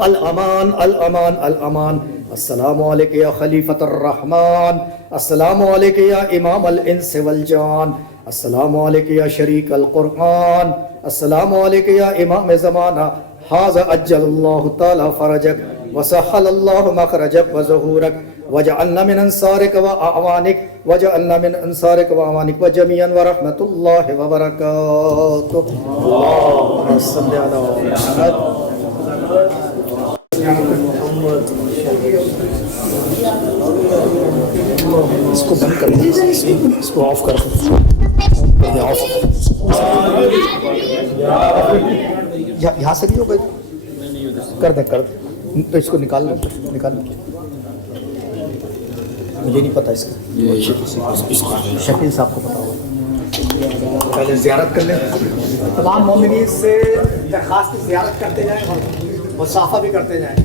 الامان الامان الامان، السلام علیکم یا خلیفۃ الرحمن، السلام علیکم یا امام الانس والجان، السلام علیکم یا شریک القرآن، السلام علیکم یا امام زمانہ، حاذا اجل اللہ تعالی فرجک وسحل اللہ مخرجک وظہورک، وجعلنا من انصارک واعوانک، وجعلنا من انصارک واعوانک وجميعا ورحمت اللہ وبرکاتہ۔ اللہم صلی علی محمد۔ اس کو بند کر دیں، اس کو آف کر دیں، یہاں سے بھی ہوگا، کر دیں کر دیں، تو اس کو نکال لیں، نکال لیں، مجھے نہیں پتا اس کا، شکیل صاحب کو پتا ہوگا۔ پہلے زیارت کر لیں، تمام مومنین سے درخواست زیارت کرتے جائیں اور مصافحہ بھی کرتے جائیں۔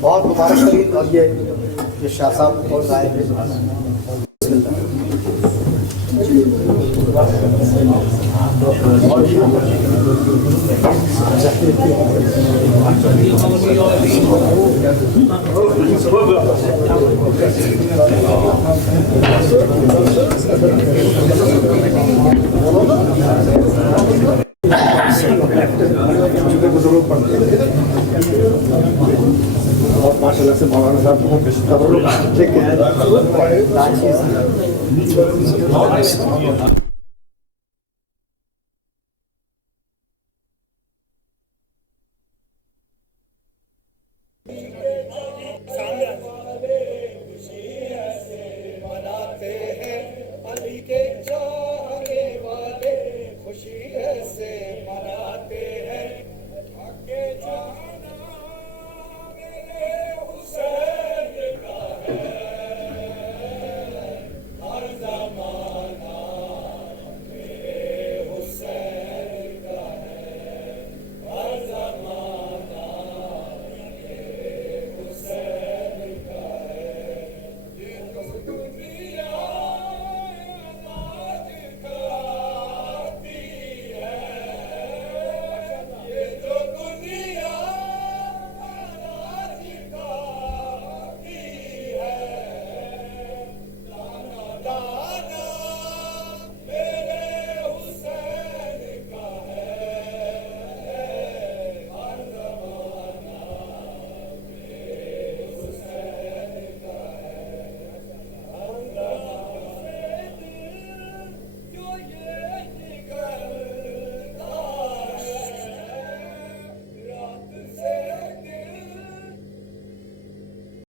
بہت مبارک ترین اور یہ شاہ صاحب اور ظاہر ہے. بسم اور ماشاء اللہ سے مولانا صاحب کو